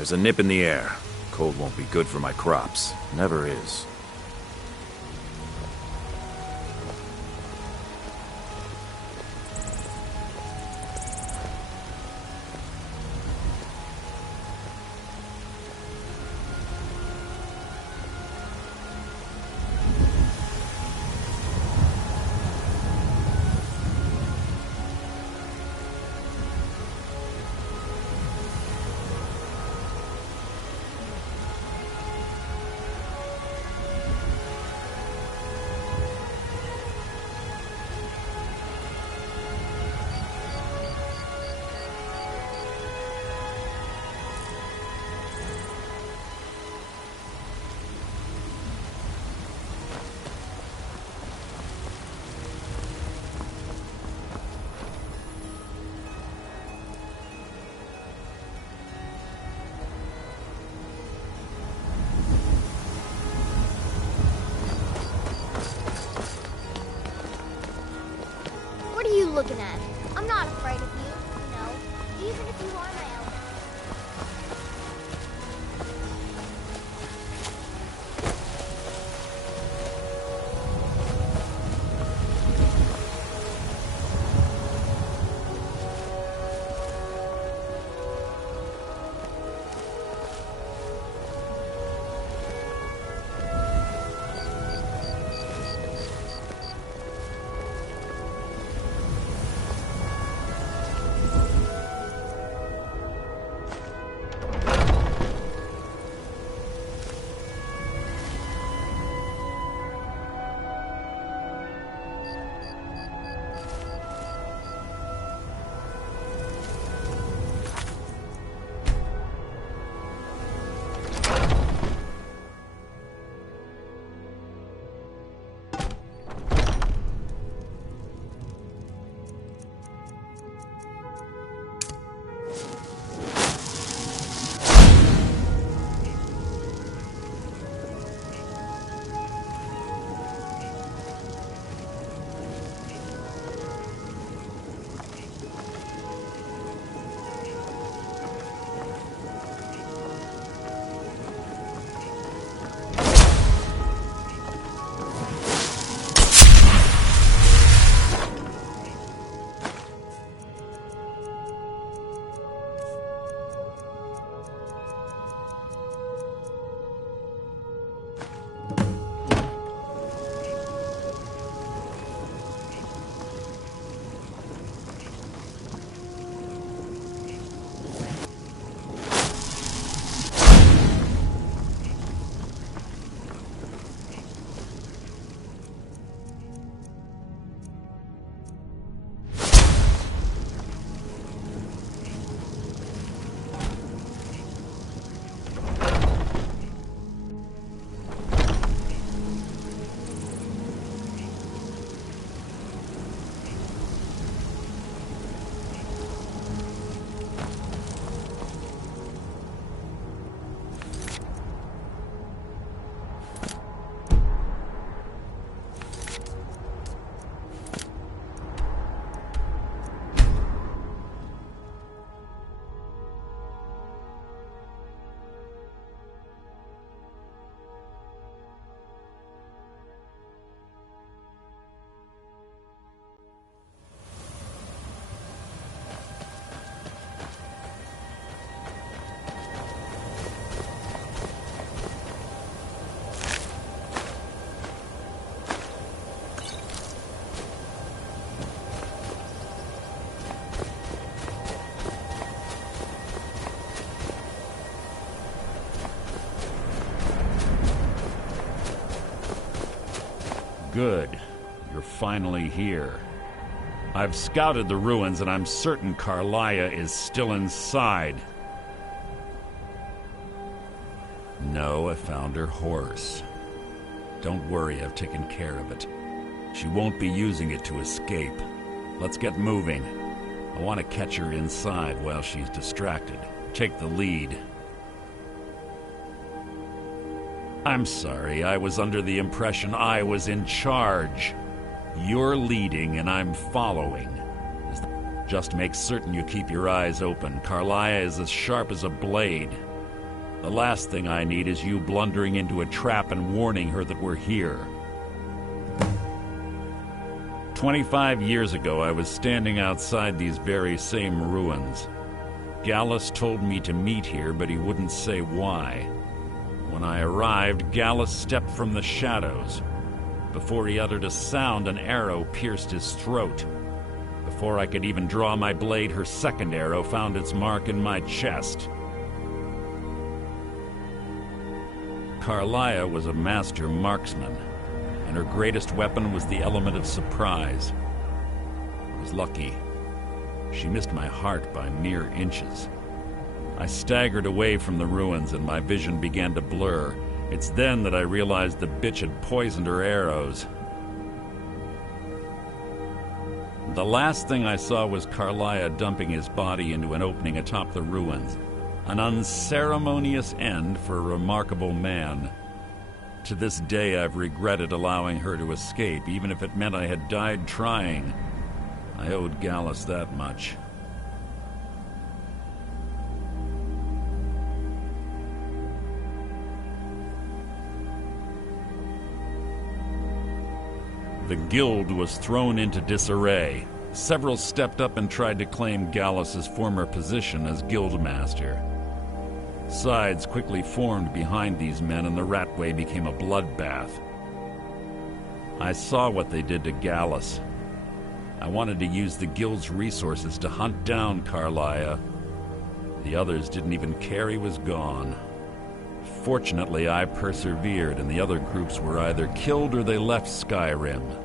There's a nip in the air. Cold won't be good for my crops. Never is. What are you looking at? I'm not afraid of you, even if you are my elder. Good. You're finally here. I've scouted the ruins and I'm certain Carlia is still inside. No, I found her horse. Don't worry, I've taken care of it. She won't be using it to escape. Let's get moving. I want to catch her inside while she's distracted. Take the lead. I'm sorry, I was under the impression I was in charge. You're leading and I'm following. Just make certain you keep your eyes open. Carlia is as sharp as a blade. The last thing I need is you blundering into a trap and warning her that we're here. 25 years ago, I was standing outside these very same ruins. Gallus told me to meet here, but he wouldn't say why. When I arrived, Gallus stepped from the shadows. Before he uttered a sound, an arrow pierced his throat. Before I could even draw my blade, her second arrow found its mark in my chest. Carlia was a master marksman, and her greatest weapon was the element of surprise. I was lucky. She missed my heart by mere inches. I staggered away from the ruins and my vision began to blur. It's then that I realized the bitch had poisoned her arrows. The last thing I saw was Carlia dumping his body into an opening atop the ruins. An unceremonious end for a remarkable man. To this day, I've regretted allowing her to escape, even if it meant I had died trying. I owed Gallus that much. The guild was thrown into disarray. Several stepped up and tried to claim Gallus's former position as guildmaster. Sides quickly formed behind these men and the Ratway became a bloodbath. I saw what they did to Gallus. I wanted to use the guild's resources to hunt down Carlia. The others didn't even care he was gone. Fortunately, I persevered, and the other groups were either killed or they left Skyrim.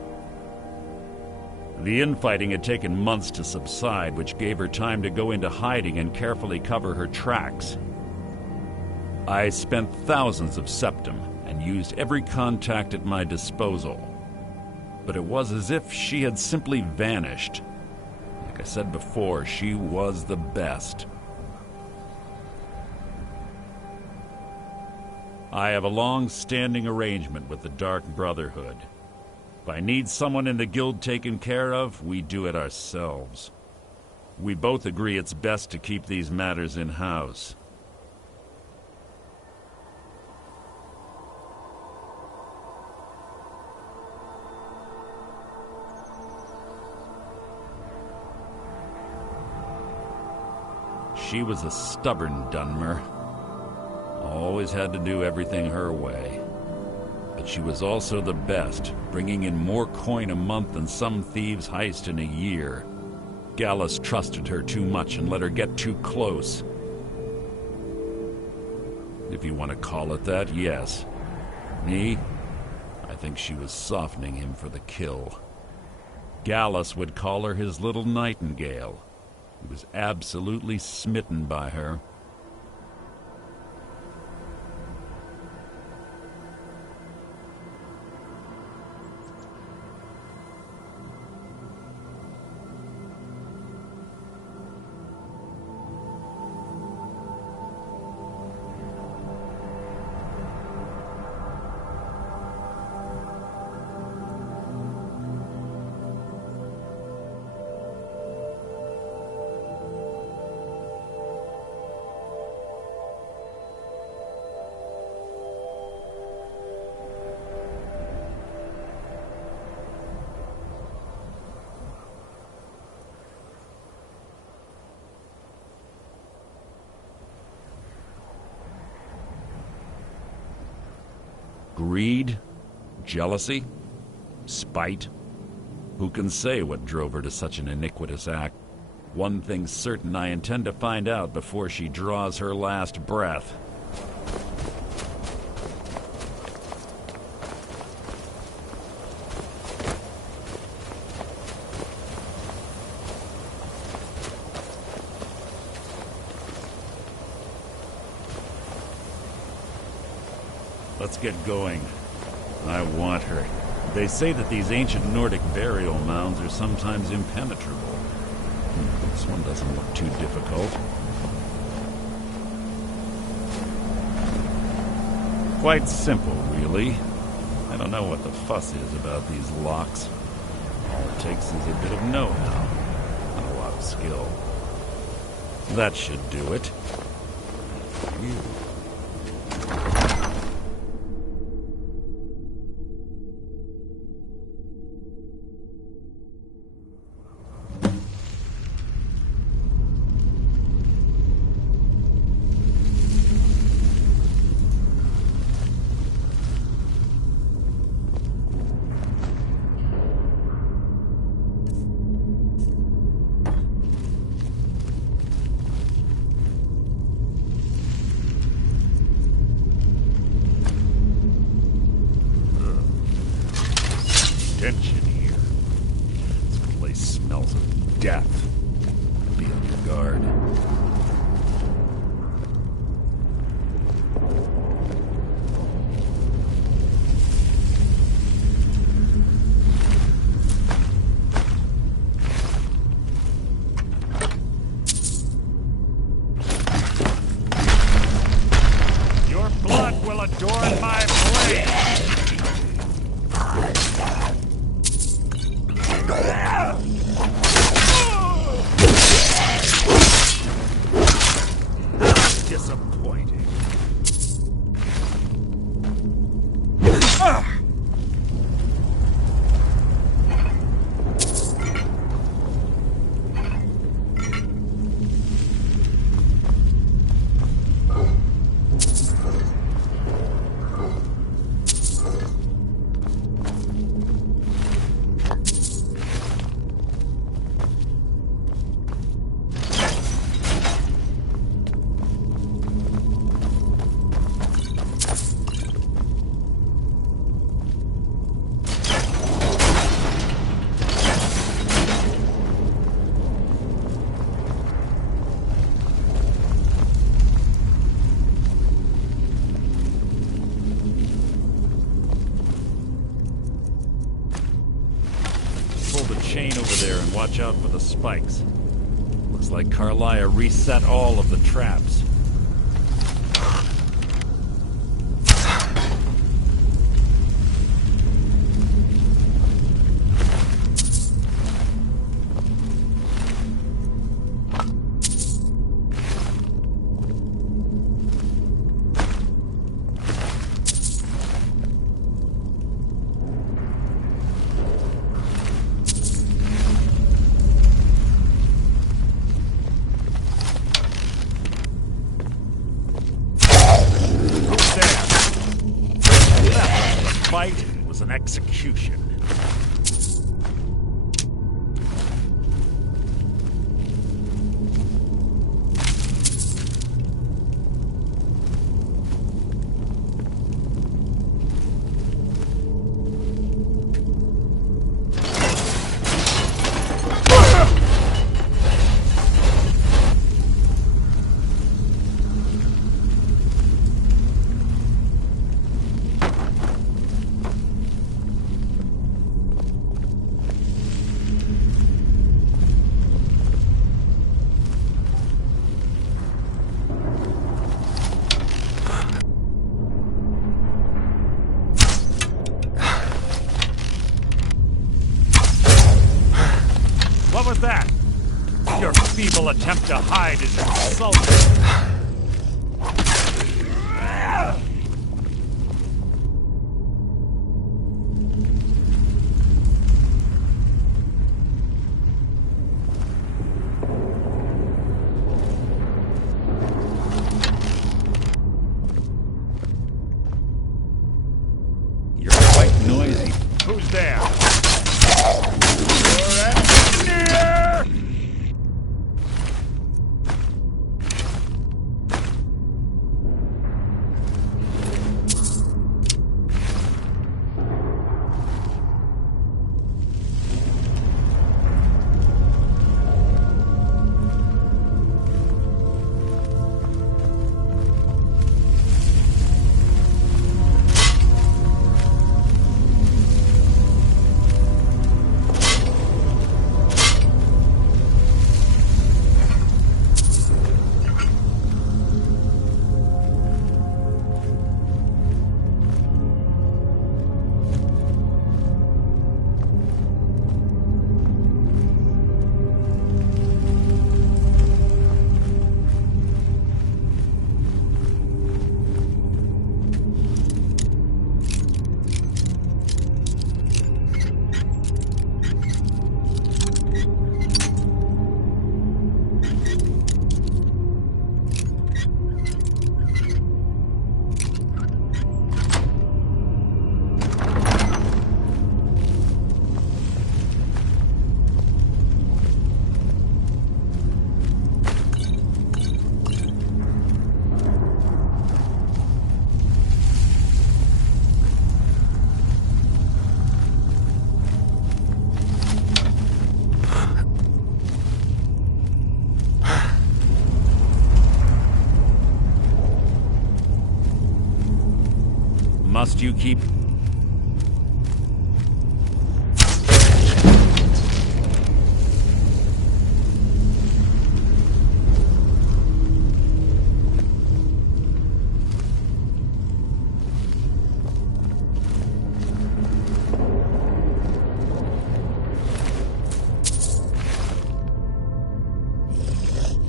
The infighting had taken months to subside, which gave her time to go into hiding and carefully cover her tracks. I spent thousands of septum and used every contact at my disposal. But it was as if she had simply vanished. Like I said before, she was the best. I have a long-standing arrangement with the Dark Brotherhood. If I need someone in the guild taken care of, we do it ourselves. We both agree it's best to keep these matters in-house. She was a stubborn Dunmer. Always had to do everything her way. But she was also the best, bringing in more coin a month than some thieves heist in a year. Gallus trusted her too much and let her get too close. If you want to call it that, yes. Me? I think she was softening him for the kill. Gallus would call her his little nightingale. He was absolutely smitten by her. Greed? Jealousy? Spite? Who can say what drove her to such an iniquitous act? One thing's certain, I intend to find out before she draws her last breath. Let's get going. I want her. They say that these ancient Nordic burial mounds are sometimes impenetrable. This one doesn't look too difficult. Quite simple, really. I don't know what the fuss is about these locks. All it takes is a bit of know-how and a lot of skill. That should do it. Phew. place smells of death. Be on your guard. Your blood will adorn my blade! Disappointing. Pull the chain over there and watch out for the spikes. Looks like Carlia reset all of the traps. Fight was an execution. What was that? Your feeble attempt to hide is insulting. You're quite noisy. Who's there? Your engineer! Must you keep...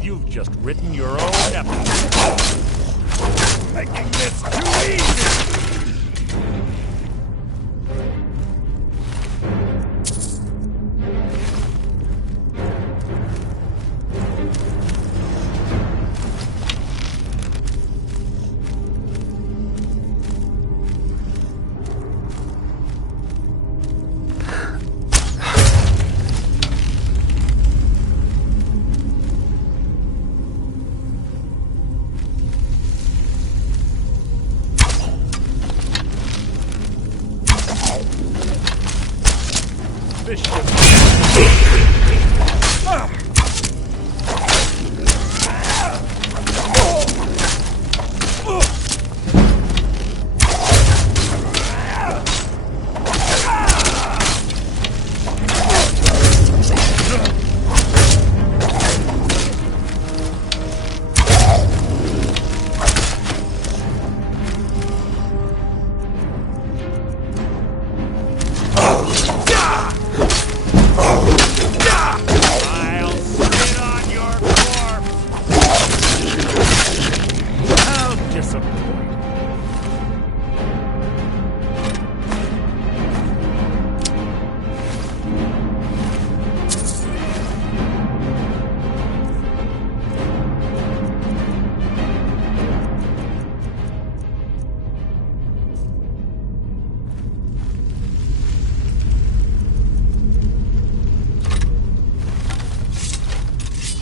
You've just written your own episode. Making this too easy!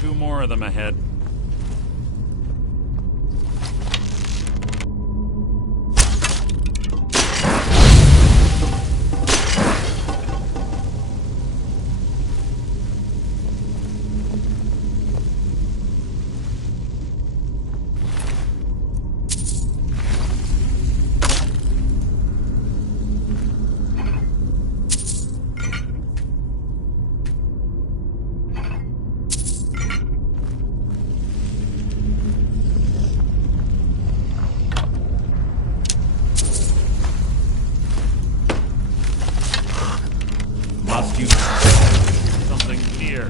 Two more of them ahead. Must you... something near.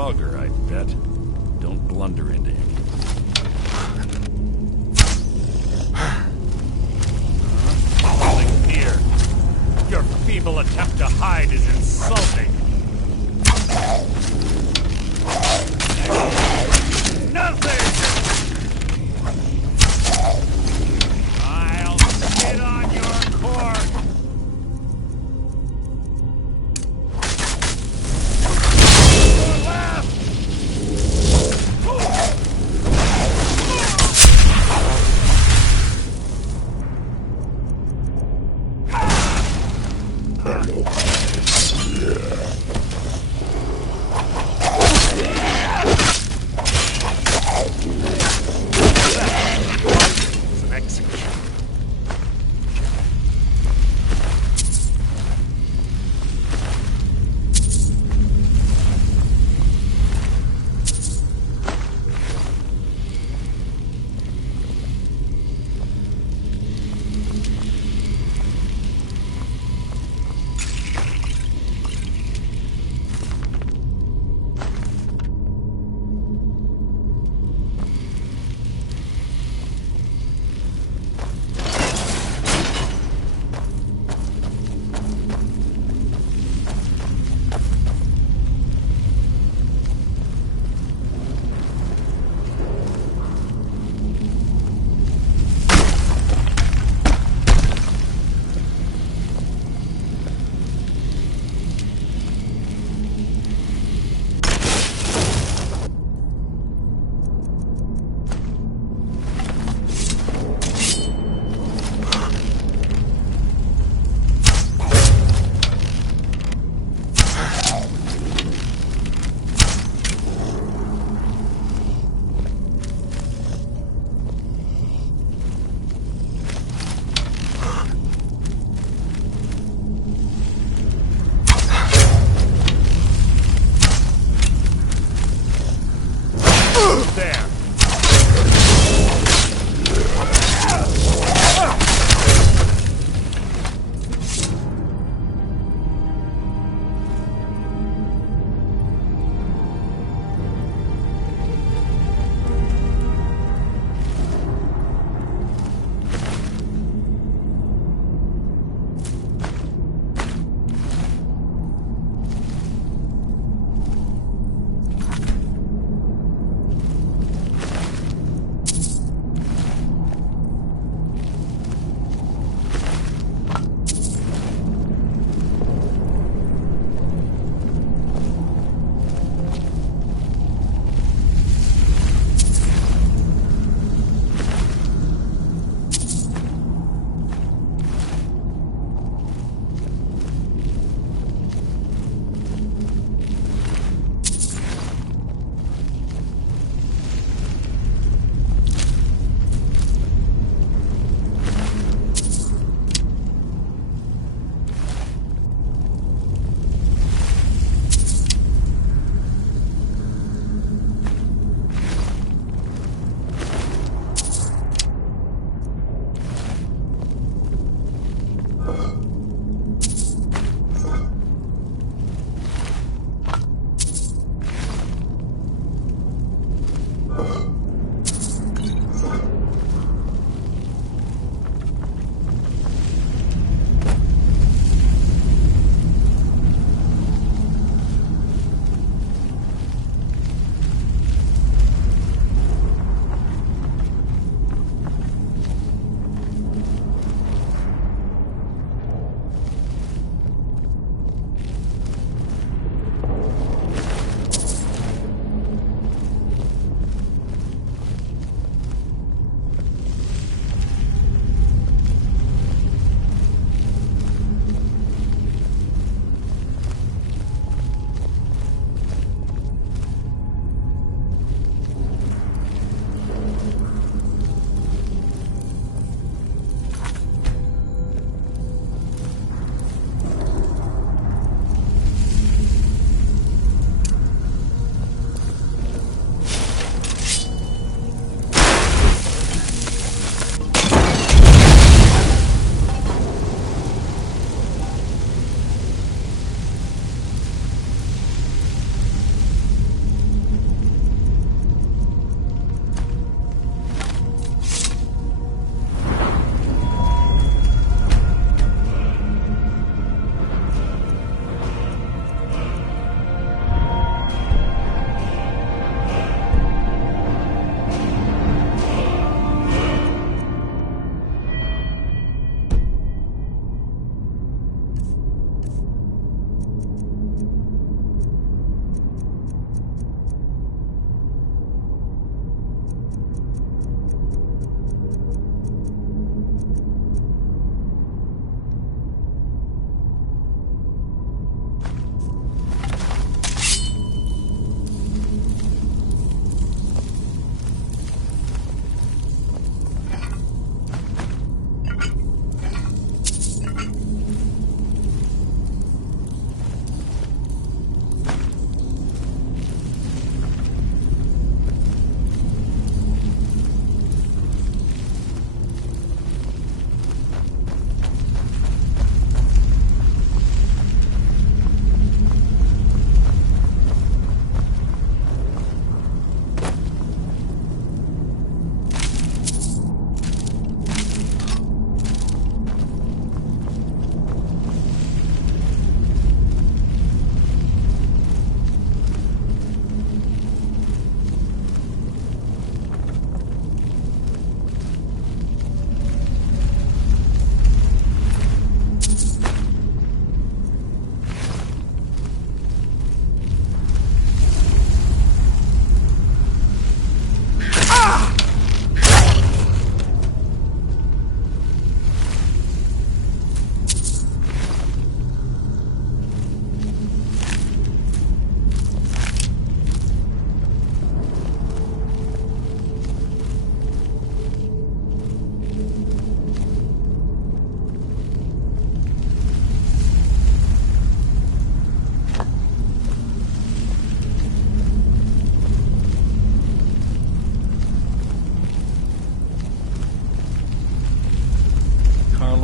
Draugr, I bet. Don't blunder into him. Nothing here. Your feeble attempt to hide is insulting. Nothing! I'll spit on your corpse!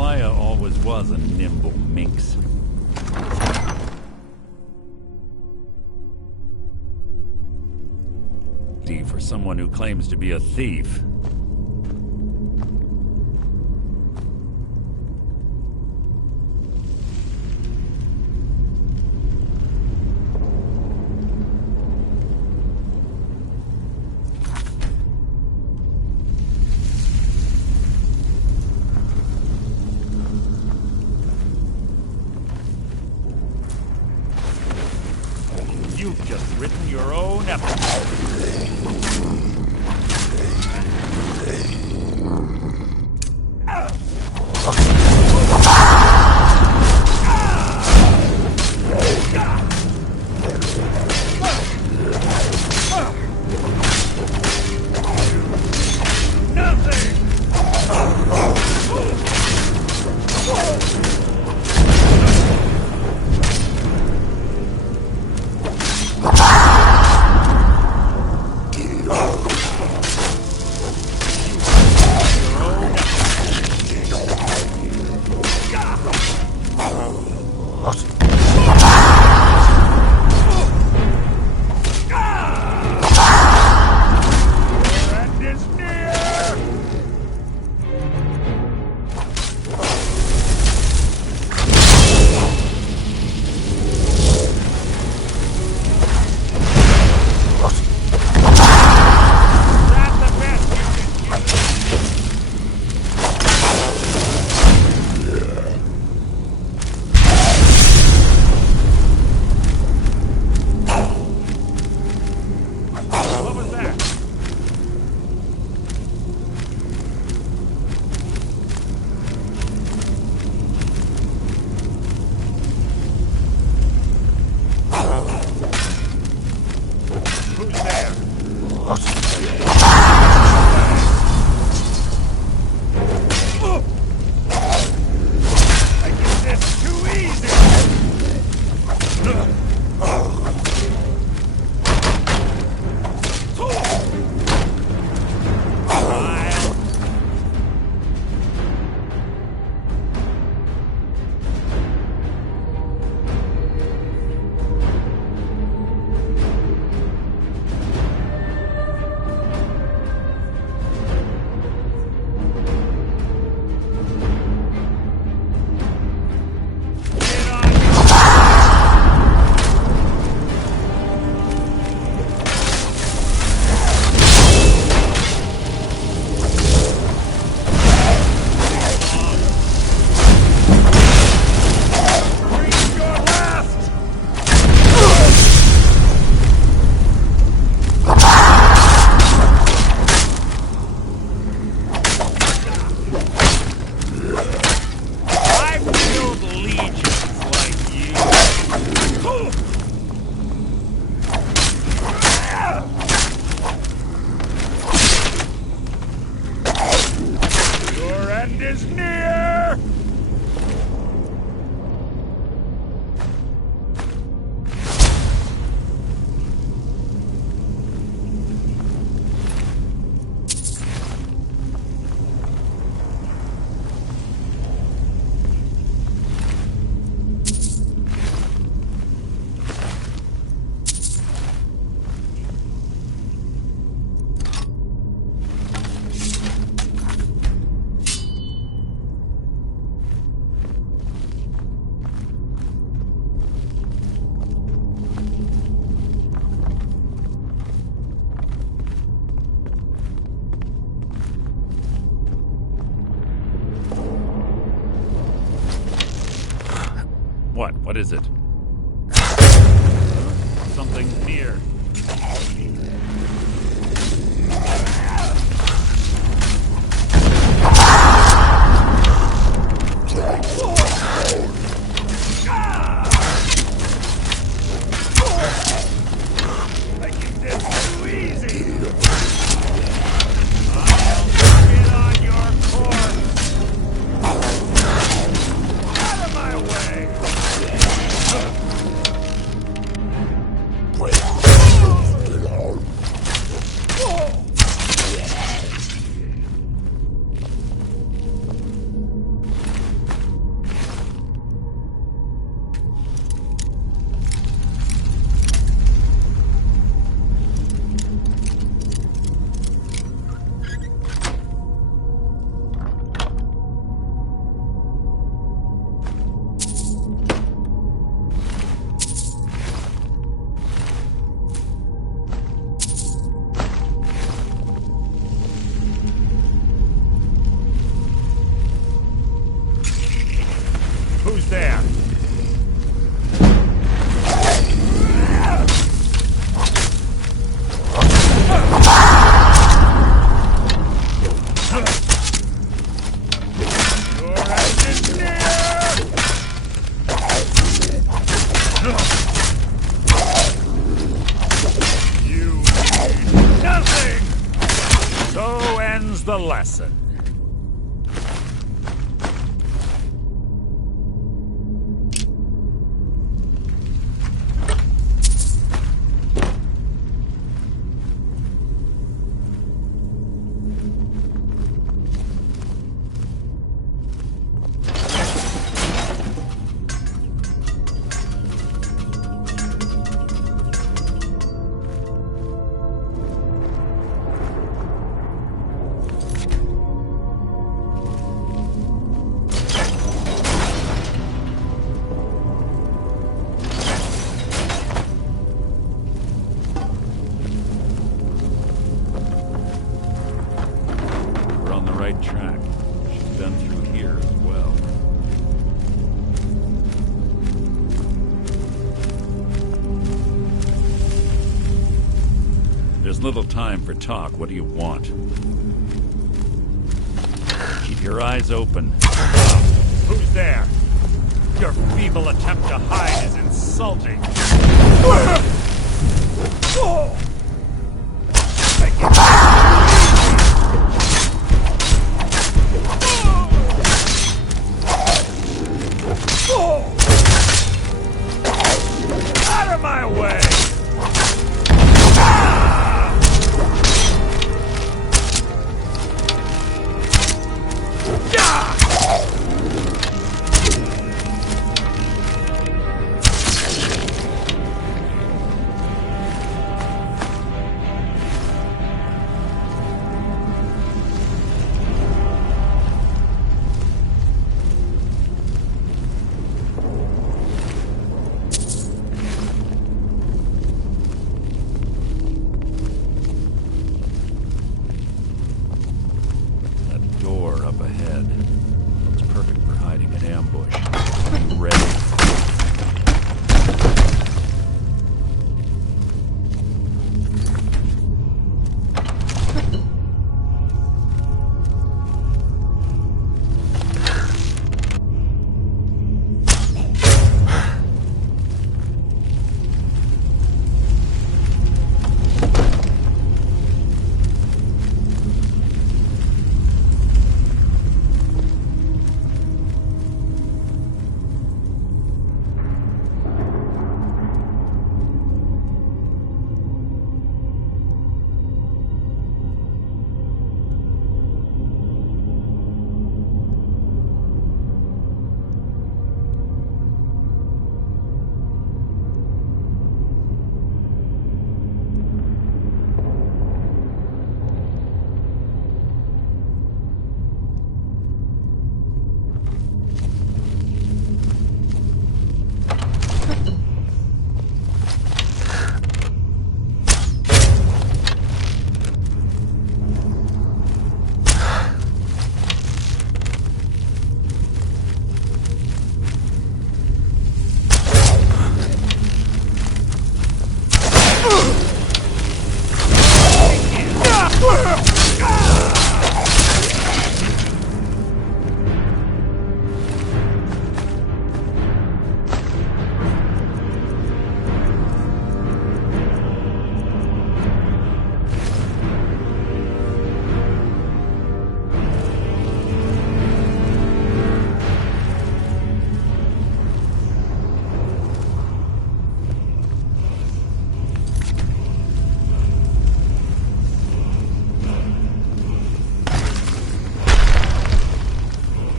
Maya always was a nimble minx. For someone who claims to be a thief. You've just written your own episode. What is it? Something near. Way. listen. Right track. She's been through here as well. There's little time for talk. What do you want? Keep your eyes open. Who's there? Your feeble attempt to hide is insulting. Out of my way! Up ahead. Looks perfect for hiding an ambush. Be ready.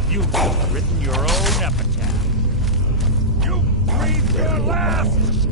You've written your own epitaph. You breathed your last!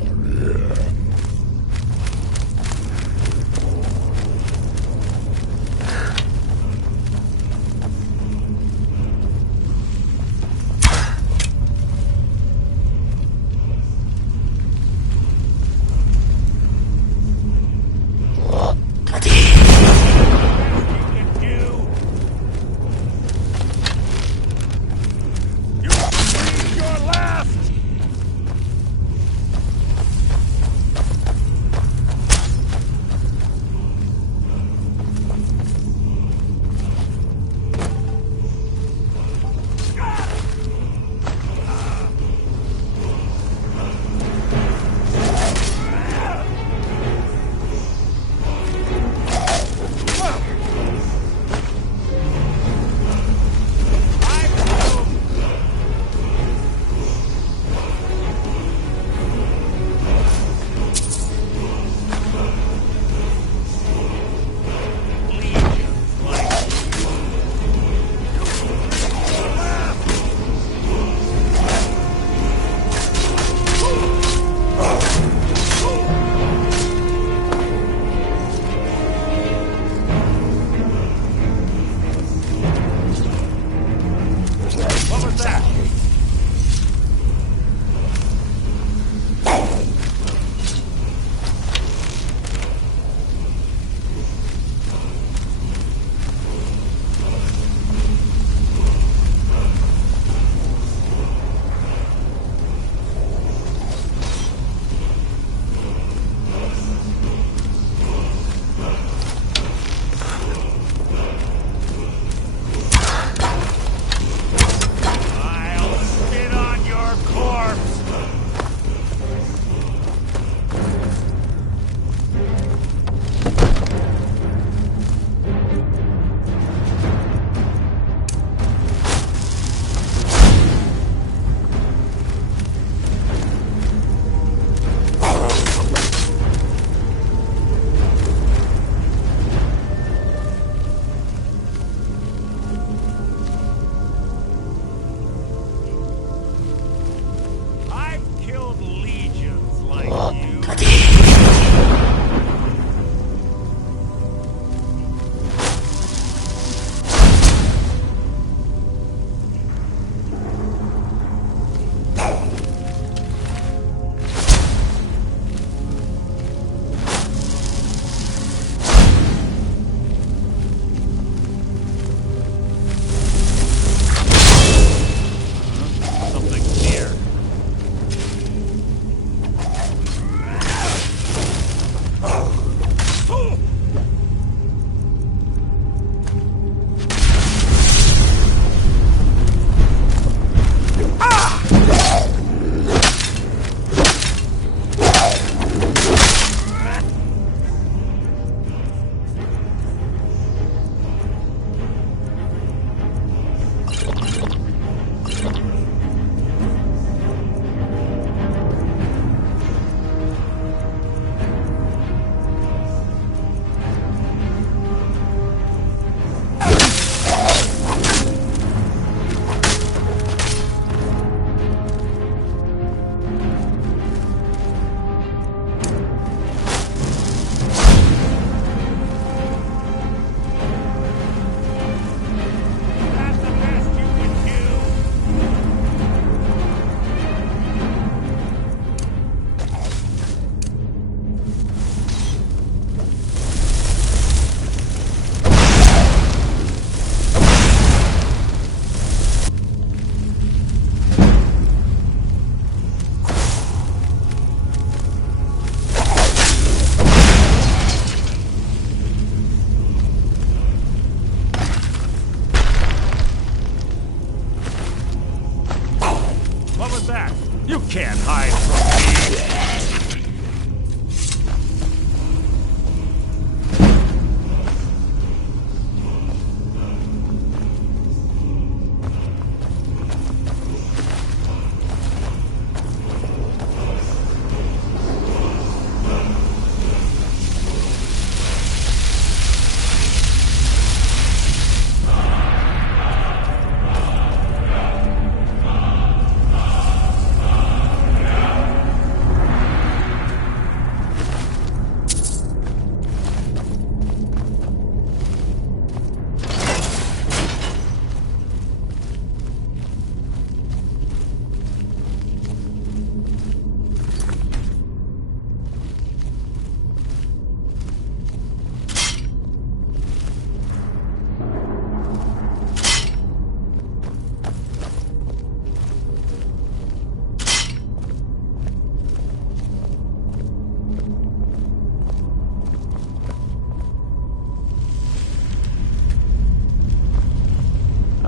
You can't hide from me!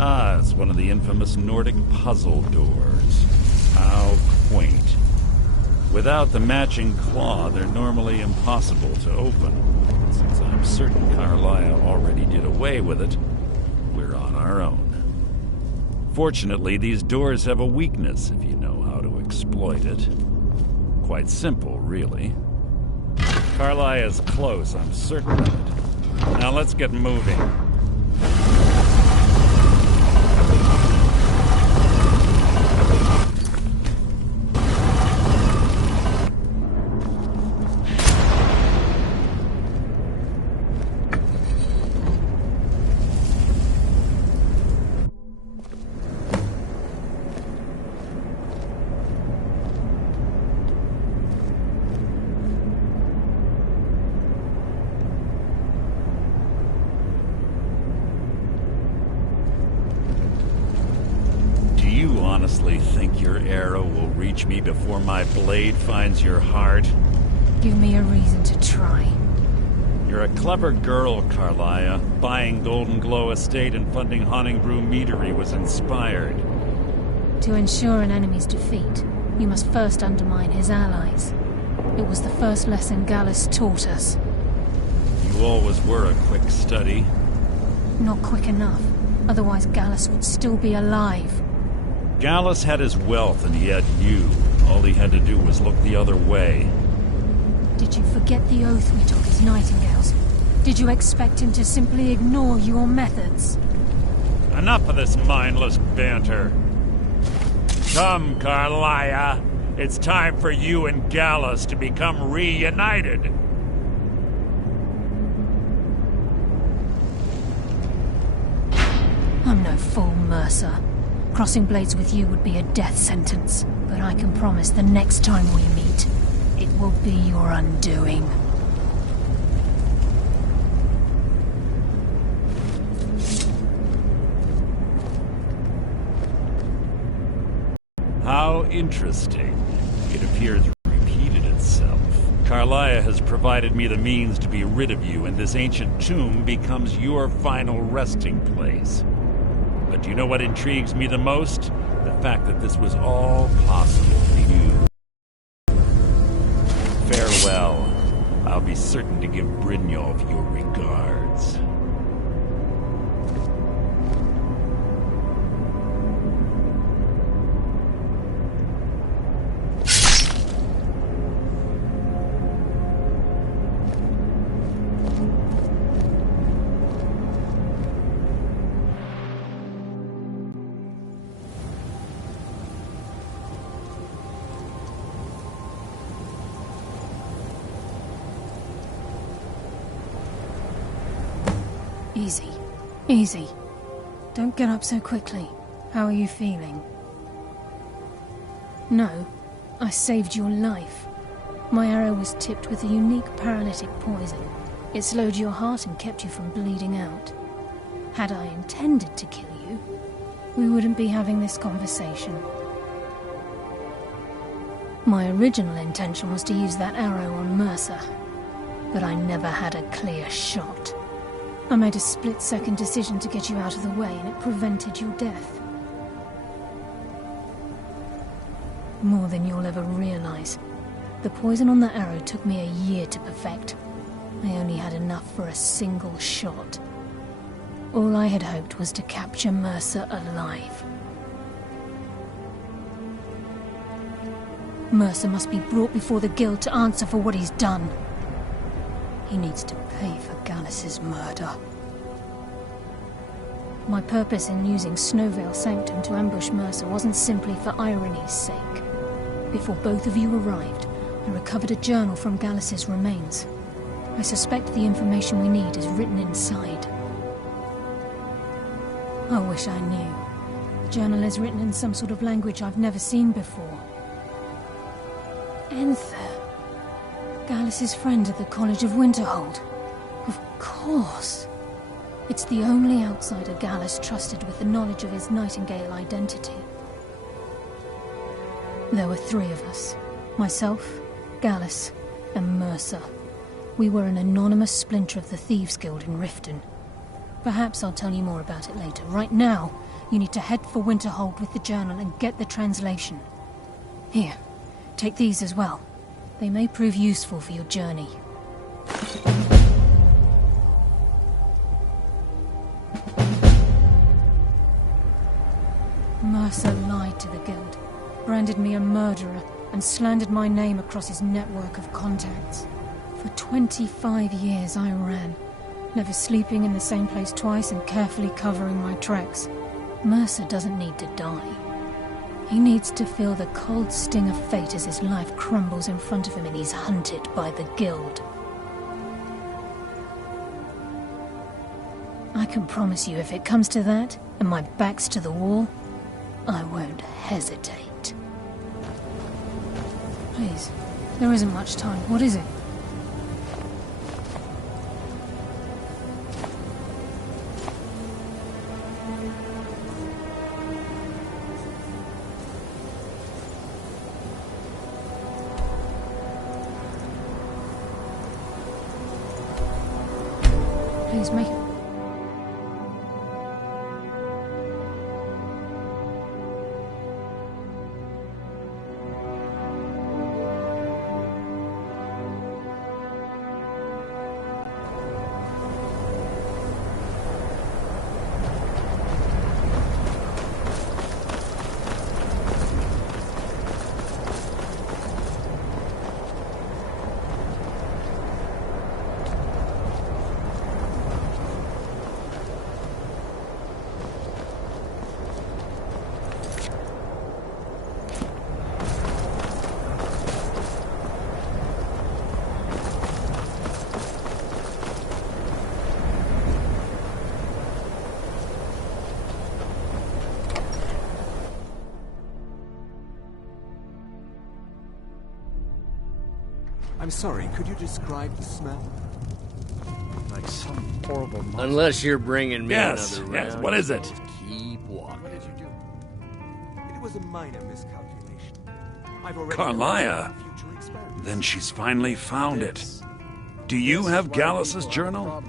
Ah, it's one of the infamous Nordic puzzle doors. How quaint. Without the matching claw, they're normally impossible to open. Since I'm certain Carlia already did away with it, we're on our own. Fortunately, these doors have a weakness if you know how to exploit it. Quite simple, really. Carlia is close, I'm certain of it. Now let's get moving. Honestly think your arrow will reach me before my blade finds your heart? Give me a reason to try. You're a clever girl, Carlia. Buying Golden Glow Estate and funding Honningbrew Meadery was inspired. To ensure an enemy's defeat, you must first undermine his allies. It was the first lesson Gallus taught us. You always were a quick study. Not quick enough. Otherwise Gallus would still be alive. Gallus had his wealth and he had you. All he had to do was look the other way. Did you forget the oath we took as Nightingales? Did you expect him to simply ignore your methods? Enough of this mindless banter. Come, Carlia. It's time for you and Gallus to become reunited. I'm no fool, Mercer. Crossing blades with you would be a death sentence, but I can promise the next time we meet, it will be your undoing. How interesting. It appears repeated itself. Carlia has provided me the means to be rid of you, and this ancient tomb becomes your final resting place. But do you know what intrigues me the most? The fact that this was all possible for you. Farewell. I'll be certain to give Brynjolf your regards. Easy. Easy. Don't get up so quickly. How are you feeling? No, I saved your life. My arrow was tipped with a unique paralytic poison. It slowed your heart and kept you from bleeding out. Had I intended to kill you, we wouldn't be having this conversation. My original intention was to use that arrow on Mercer, but I never had a clear shot. I made a split-second decision to get you out of the way, and it prevented your death. More than you'll ever realize. The poison on that arrow took me a year to perfect. I only had enough for a single shot. All I had hoped was to capture Mercer alive. Mercer must be brought before the Guild to answer for what he's done. He needs to pay for Gallus's murder. My purpose in using Snowvale Sanctum to ambush Mercer wasn't simply for irony's sake. Before both of you arrived, I recovered a journal from Gallus's remains. I suspect the information we need is written inside. I wish I knew. The journal is written in some sort of language I've never seen before. Enther. Gallus's friend at the College of Winterhold. Of course. It's the only outsider Gallus trusted with the knowledge of his Nightingale identity. There were 3 of us. Myself, Gallus, and Mercer. We were an anonymous splinter of the Thieves' Guild in Riften. Perhaps I'll tell you more about it later. Right now, you need to head for Winterhold with the journal and get the translation. Here, take these as well. They may prove useful for your journey. Mercer lied to the Guild, branded me a murderer, and slandered my name across his network of contacts. For 25 years I ran, never sleeping in the same place twice and carefully covering my tracks. Mercer doesn't need to die. He needs to feel the cold sting of fate as his life crumbles in front of him and he's hunted by the Guild. I can promise you if it comes to that, and my back's to the wall, I won't hesitate. Please, there isn't much time. What is it? Please make it. I'm sorry, could you describe the smell? Like some horrible monster. Unless you're bringing me Yes, another yes, round. what is it? just Keep walking. What did you do? It was a minor miscalculation. I've already Carlia. future experiments. Then she's finally found it. Do you have Gallus's journal?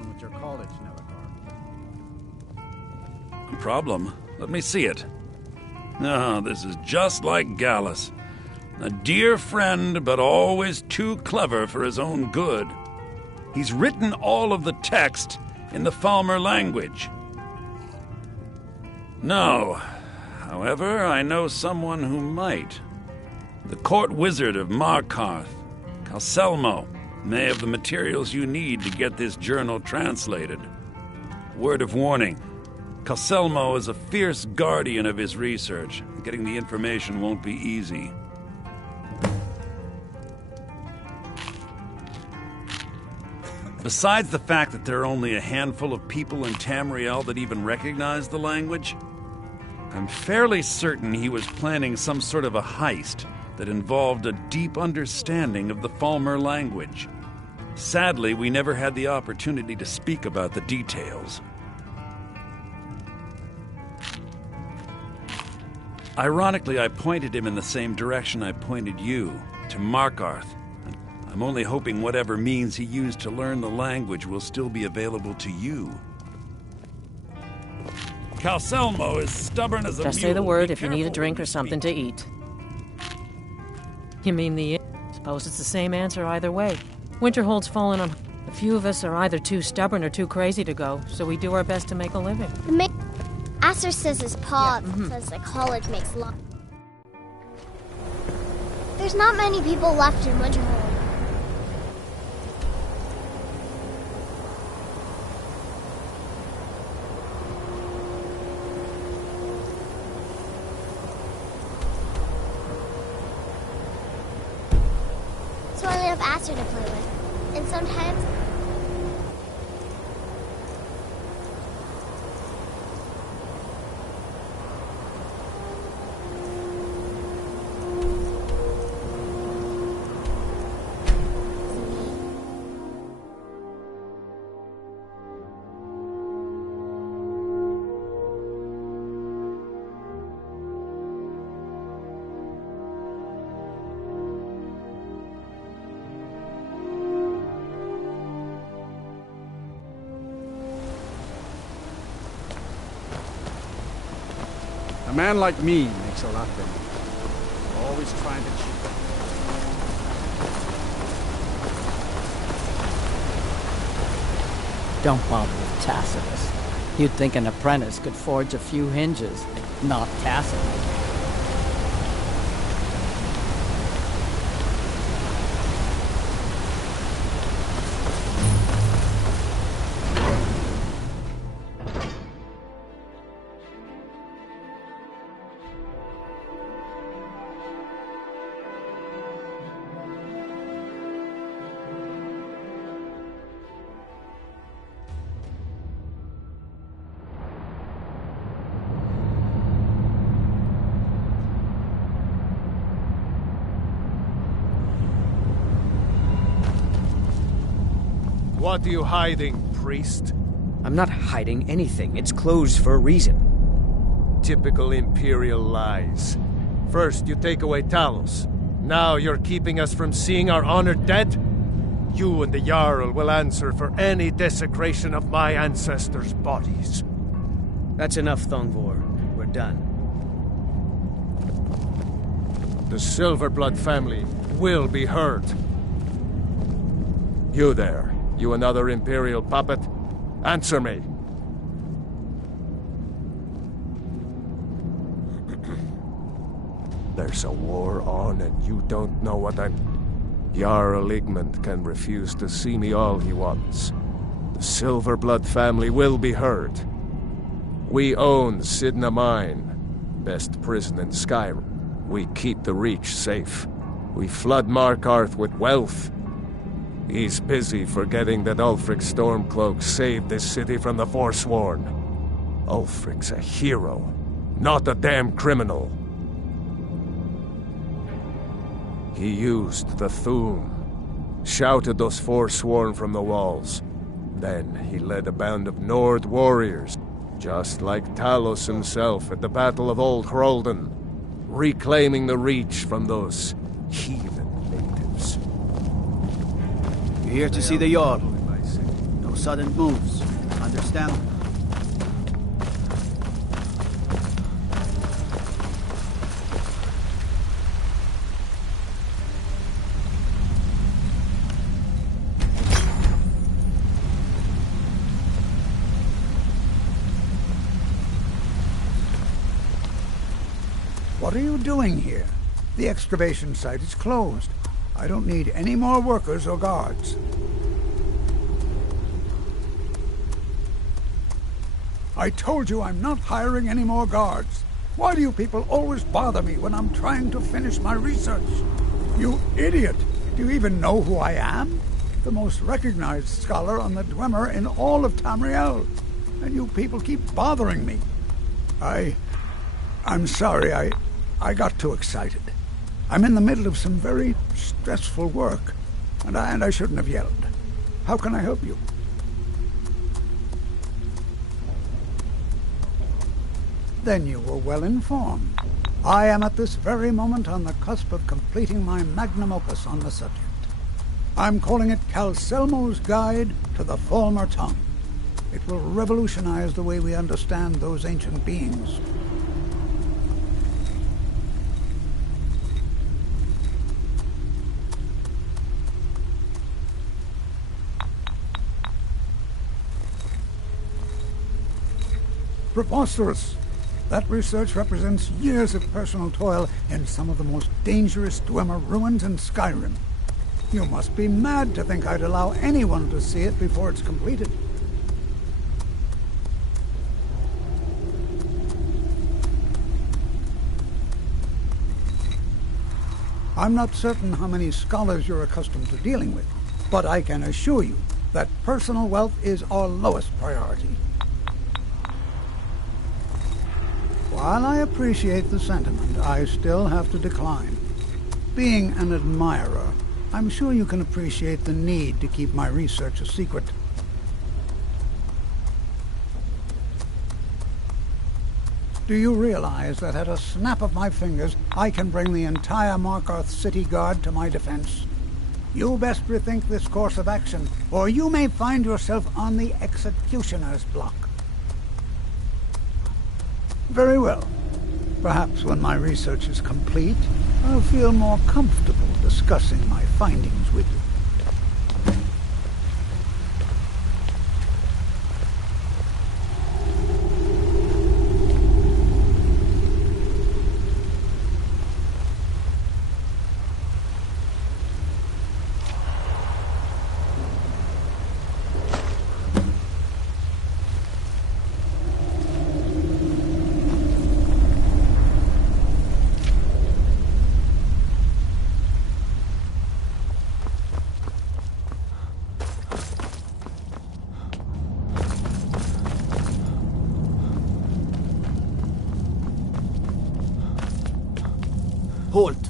A problem? Let me see it. No, this is just like Gallus. A dear friend, but always too clever for his own good. He's written all of the text in the Falmer language. No. However, I know someone who might. The court wizard of Markarth, Calselmo, may have the materials you need to get this journal translated. Word of warning. Calselmo is a fierce guardian of his research. Getting the information won't be easy. Besides the fact that there are only a handful of people in Tamriel that even recognize the language, I'm fairly certain he was planning some sort of a heist that involved a deep understanding of the Falmer language. Sadly, we never had the opportunity to speak about the details. Ironically, I pointed him in the same direction I pointed you, to Markarth. I'm only hoping whatever means he used to learn the language will still be available to you. Calselmo is stubborn as a Just mule. say the word Be if you need a careful drink when or something to eat. You mean the... Suppose it's the same answer either way. Winterhold's fallen on... A few of us are either too stubborn or too crazy to go, so we do our best to make a living. Asser says his pa says the college makes luck. There's not many people left in Winterhold. So I only have Asser to play with. And sometimes... A man like me makes a lot of them. Always trying to cheat. Don't bother with Tacitus. You'd think an apprentice could forge a few hinges, not Tacitus. What are you hiding, priest? I'm not hiding anything. It's closed for a reason. Typical Imperial lies. First, you take away Talos. Now you're keeping us from seeing our honored dead? You and the Jarl will answer for any desecration of my ancestors' bodies. That's enough, Thongvor. We're done. The Silverblood family will be heard. You there, you another Imperial puppet? Answer me. There's a war on and you don't know what I'm... Jarl Igmund can refuse to see me all he wants. The Silverblood family will be heard. We own Sidna Mine, best prison in Skyrim. We keep the Reach safe. We flood Markarth with wealth. He's busy forgetting that Ulfric Stormcloak saved this city from the Forsworn. Ulfric's a hero, not a damn criminal. He used the Thum, shouted those Forsworn from the walls. Then he led a band of Nord warriors, just like Talos himself at the Battle of Old Hroldan, reclaiming the Reach from those heathen natives. You're here to see the Jarl. No sudden moves. Understand? What are you doing here? The excavation site is closed. I don't need any more workers or guards. I told you I'm not hiring any more guards. Why do you people always bother me when I'm trying to finish my research? You idiot! Do you even know who I am? The most recognized scholar on the Dwemer in all of Tamriel. And you people keep bothering me. I'm sorry, I got too excited. I'm in the middle of some very stressful work, and I shouldn't have yelled. How can I help you? Then you were well informed. I am at this very moment on the cusp of completing my magnum opus on the subject. I'm calling it Calselmo's Guide to the Falmer Tongue. It will revolutionize the way we understand those ancient beings. preposterous. That research represents years of personal toil in some of the most dangerous Dwemer ruins in Skyrim. You must be mad to think I'd allow anyone to see it before it's completed. I'm not certain how many scholars you're accustomed to dealing with, but I can assure you that personal wealth is our lowest priority. While I appreciate the sentiment, I still have to decline. Being an admirer, I'm sure you can appreciate the need to keep my research a secret. Do you realize that at a snap of my fingers, I can bring the entire Markarth City Guard to my defense? You best rethink this course of action, or you may find yourself on the executioner's block. Very well. Perhaps when my research is complete, I'll feel more comfortable discussing my findings with you. Halt!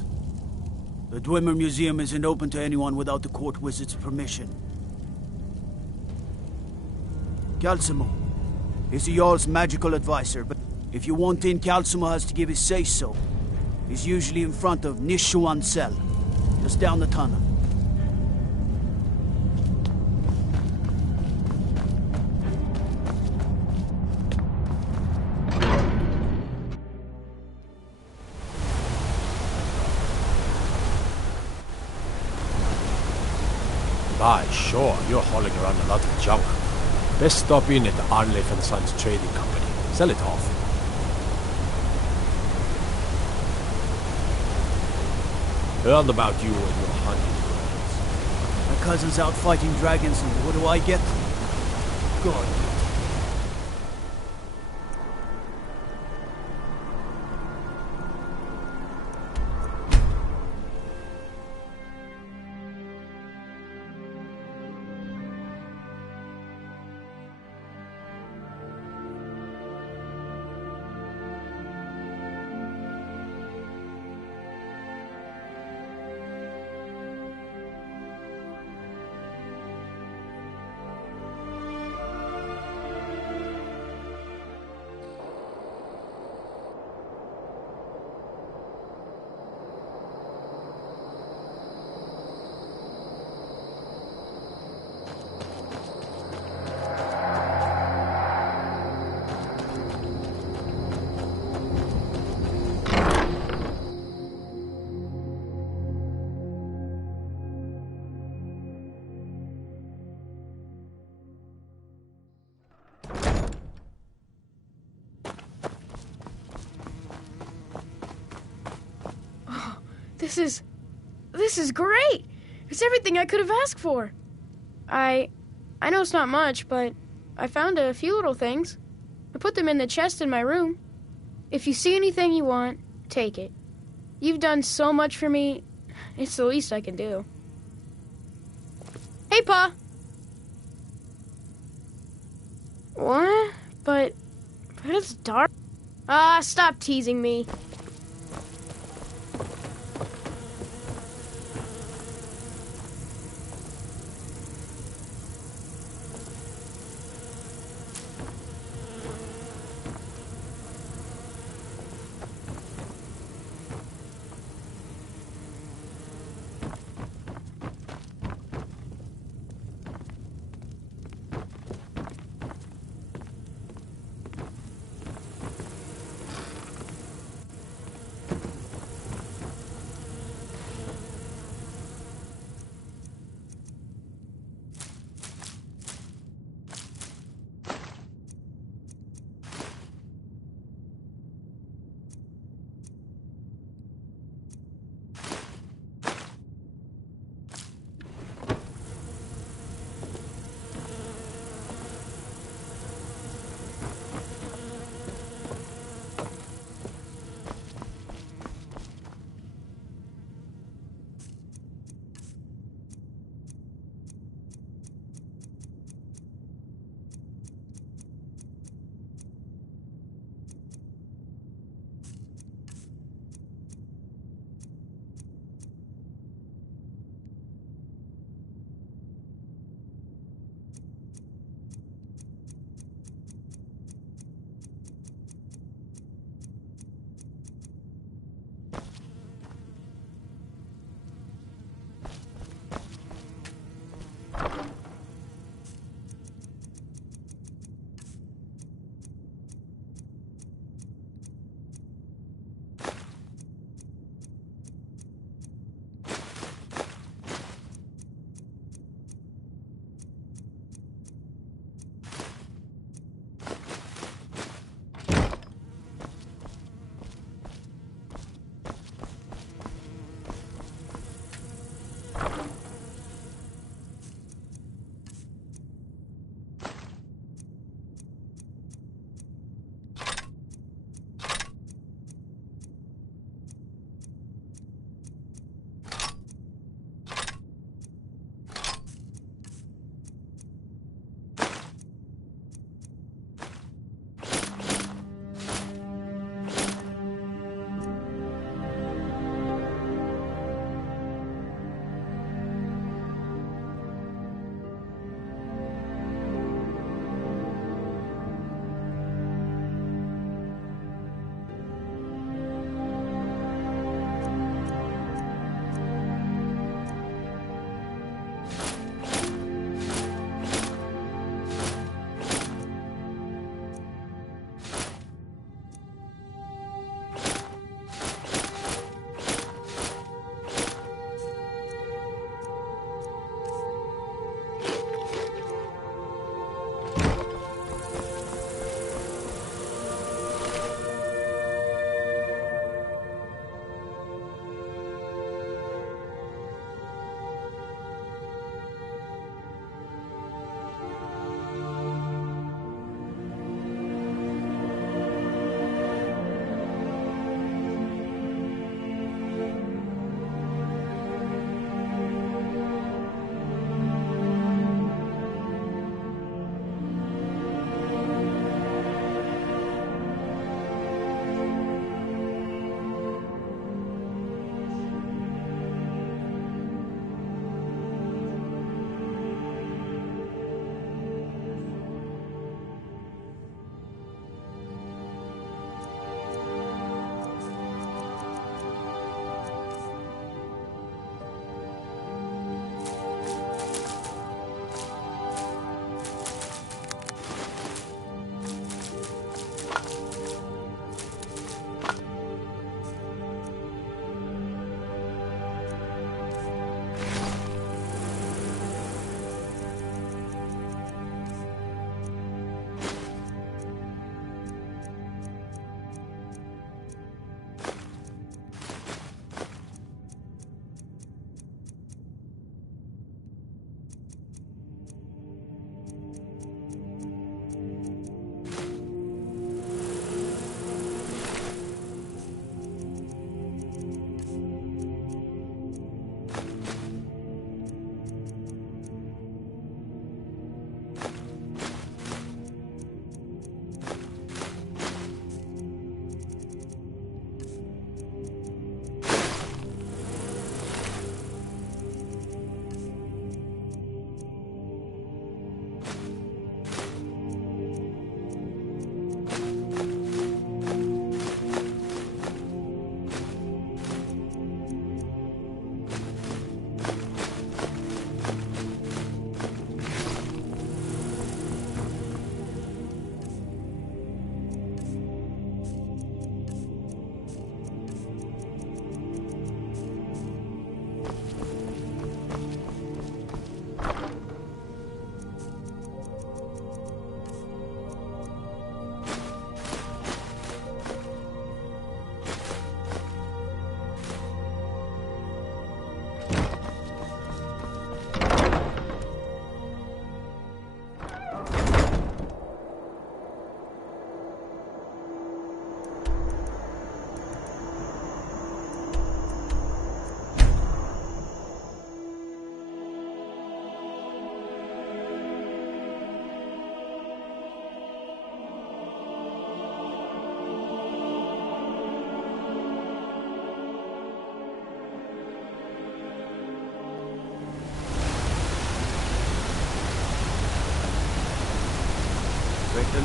The Dwemer Museum isn't open to anyone without the court wizard's permission. Calcimo is the Jarl's magical advisor, but if you want in, Calcimo has to give his say-so. He's usually in front of Nishuan Cell, just down the tunnel. By sure, you're hauling around a lot of junk. Best stop in at the Arnleif and Sons Trading Company. Sell it off. Heard about you and your hunting grounds. My cousin's out fighting dragons, and what do I get? God. This is great! It's everything I could have asked for. I know it's not much, but I found a few little things. I put them in the chest in my room. If you see anything you want, take it. You've done so much for me, it's the least I can do. Hey, Pa! What? But it's dark. Ah, stop teasing me.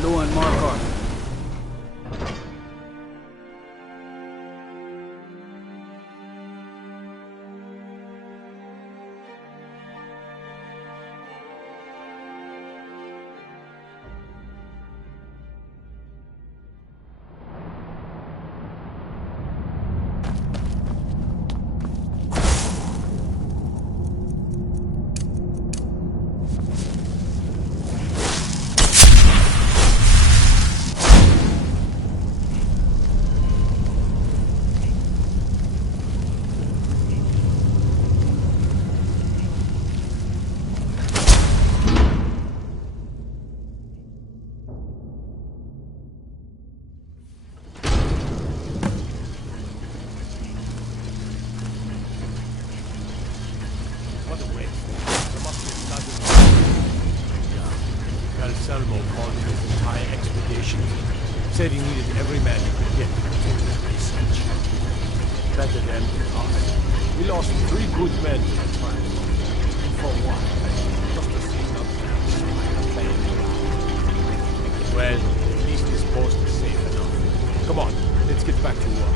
doing, Markov? Selmo called his entire expedition. Said he needed every man he could get to continue his research. Better than us. We lost 3 good men to the trial. For what? Just to see nothing playing around. Well, at least this post is safe enough. Come on, let's get back to work.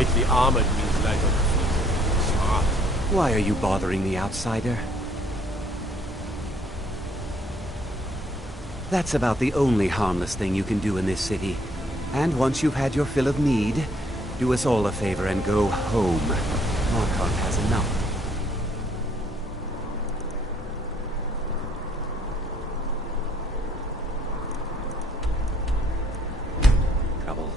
lightly armored means light on feet. Smart. Why are you bothering the outsider? That's about the only harmless thing you can do in this city. And once you've had your fill of mead, do us all a favor and go home. Markarth has enough. Trouble.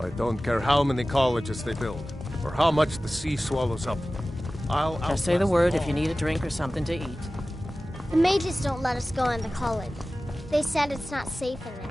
I don't care how many colleges they build, or how much the sea swallows up. I'll Just say the word if you need a drink or something to eat. The mages don't let us go into college. They said it's not safe in there.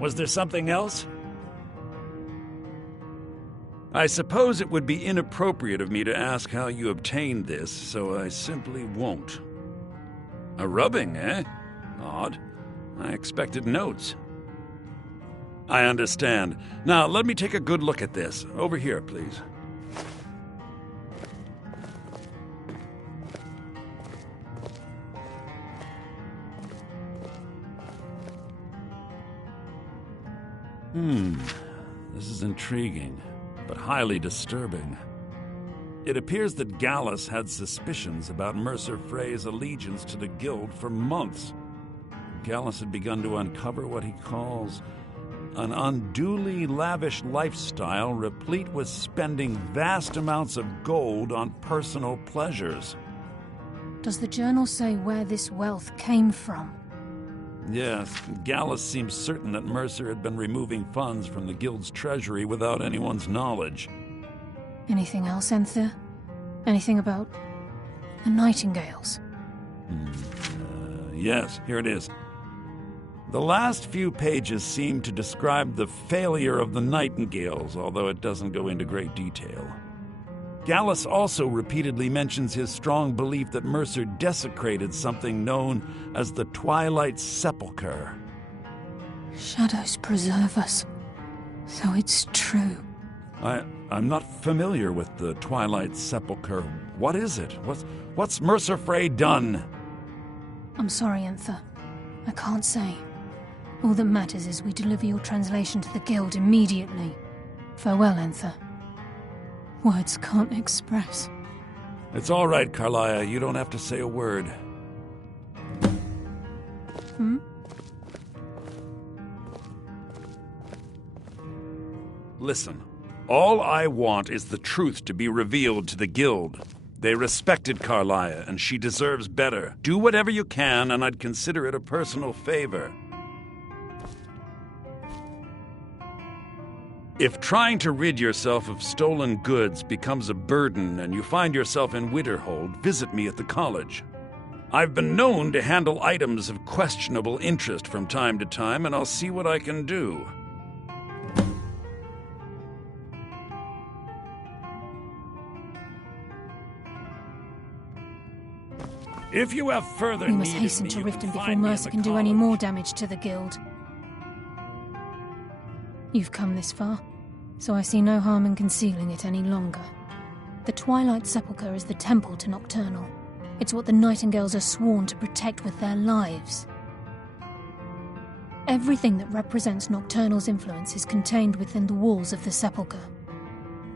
Was there something else? I suppose it would be inappropriate of me to ask how you obtained this, so I simply won't. A rubbing, eh? Odd. I expected notes. I understand. Now, let me take a good look at this. Over here, please. This is intriguing, but highly disturbing. It appears that Gallus had suspicions about Mercer Frey's allegiance to the Guild for months. Gallus had begun to uncover what he calls an unduly lavish lifestyle replete with spending vast amounts of gold on personal pleasures. Does the journal say where this wealth came from? Yes, Gallus seems certain that Mercer had been removing funds from the Guild's treasury without anyone's knowledge. Anything else, Enther? Anything about the Nightingales? Yes, here it is. The last few pages seem to describe the failure of the Nightingales, although it doesn't go into great detail. Gallus also repeatedly mentions his strong belief that Mercer desecrated something known as the Twilight Sepulchre. Shadows preserve us. So it's true. I'm not familiar with the Twilight Sepulchre. What is it? What's Mercer Frey done? I'm sorry, Enther. I can't say. All that matters is we deliver your translation to the Guild immediately. Farewell, Enther. Words can't express. It's all right, Carlia. You don't have to say a word. Listen, all I want is the truth to be revealed to the Guild. They respected Carlia, and she deserves better. Do whatever you can, and I'd consider it a personal favor. If trying to rid yourself of stolen goods becomes a burden and you find yourself in Winterhold, visit me at the college. I've been known to handle items of questionable interest from time to time, and I'll see what I can do. If you have further We must need hasten of to me, Riften you can before find me in Mercer the can do any college. more damage to the Guild. You've come this far, so I see no harm in concealing it any longer. The Twilight Sepulchre is the temple to Nocturnal. It's what the Nightingales are sworn to protect with their lives. Everything that represents Nocturnal's influence is contained within the walls of the Sepulchre.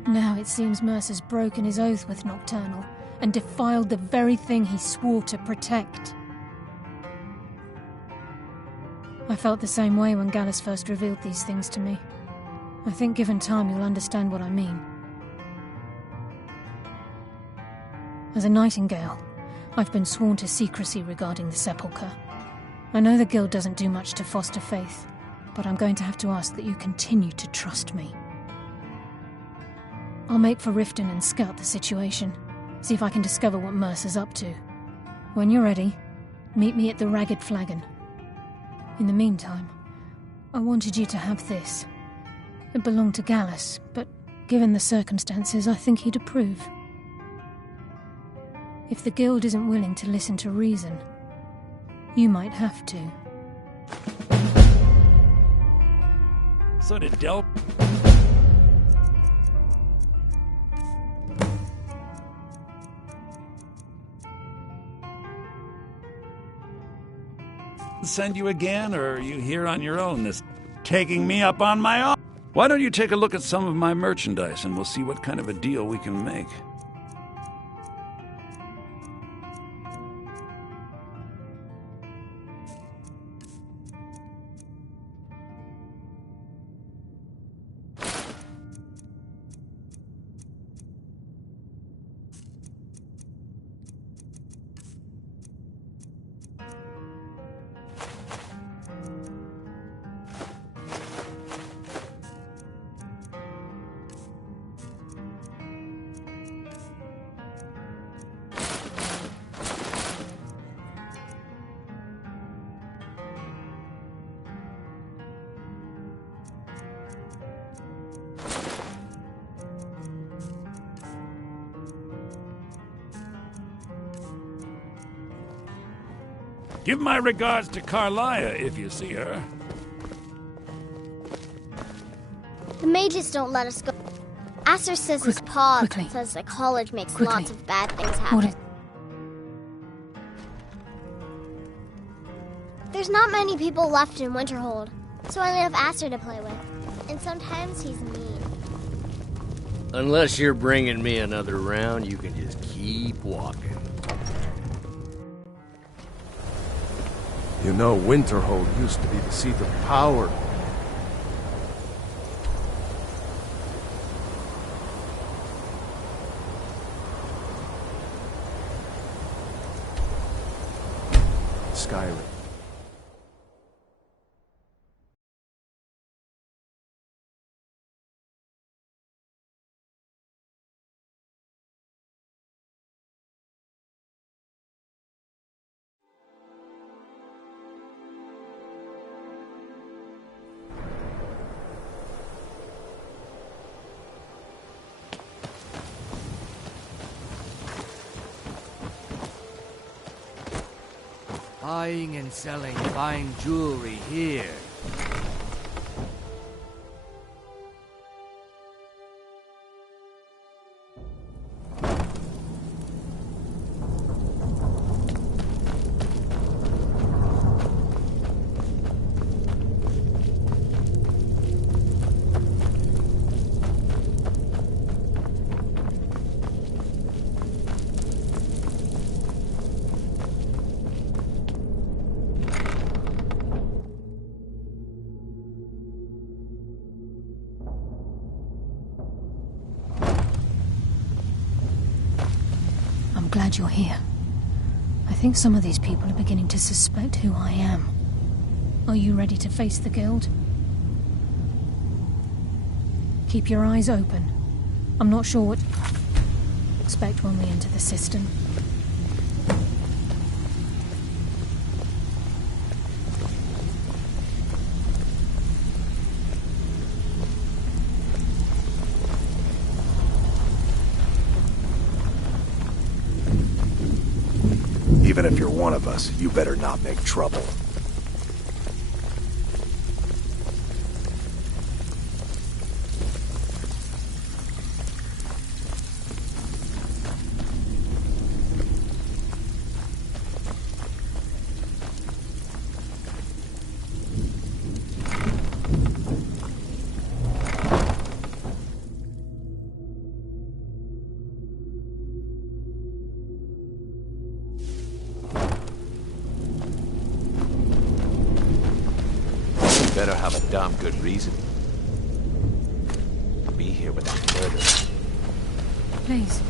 Now it seems Mercer's broken his oath with Nocturnal, and defiled the very thing he swore to protect. I felt the same way when Gallus first revealed these things to me. I think given time you'll understand what I mean. As a Nightingale, I've been sworn to secrecy regarding the Sepulchre. I know the Guild doesn't do much to foster faith, but I'm going to have to ask that you continue to trust me. I'll make for Riften and scout the situation, see if I can discover what Mercer's up to. When you're ready, meet me at the Ragged Flagon. In the meantime, I wanted you to have this. It belonged to Gallus, but given the circumstances, I think he'd approve. If the Guild isn't willing to listen to reason, you might have to. So did Del... send you again, or are you here on your own this... taking me up on my own? Why don't you take a look at some of my merchandise and we'll see what kind of a deal we can make. Give my regards to Carlia if you see her. The mages don't let us go. Aster says his paw says the college makes lots of bad things happen. There's not many people left in Winterhold, so I only have Aster to play with. And sometimes he's mean. Unless you're bringing me another round, you can just keep walking. You know, Winterhold used to be the seat of power. Skyrim. Buying and selling fine jewelry here. Glad you're here. I think some of these people are beginning to suspect who I am. Are you ready to face the Guild? Keep your eyes open. I'm not sure what to expect when we enter the system. Even if you're one of us, you better not make trouble. better have a damn good reason. Be here without murder. Please,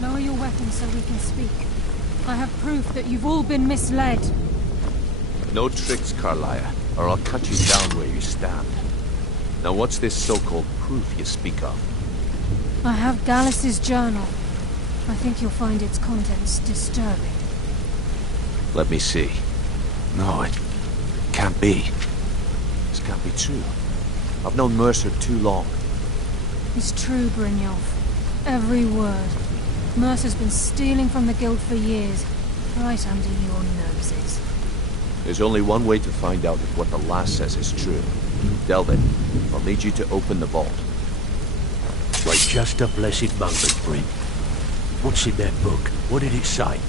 lower your weapons so we can speak. I have proof that you've all been misled. No tricks, Carlia, or I'll cut you down where you stand. Now what's this so-called proof you speak of? I have Gallus's journal. I think you'll find its contents disturbing. Let me see. No, it can't be. This can't be true. I've known Mercer too long. It's true, Brynjolf. Every word. Mercer's been stealing from the Guild for years, right under your noses. There's only one way to find out if what the lass says is true. Delvin, I'll need you to open the vault. Wait just a blessed moment, Bryn. What's in that book? What did it say?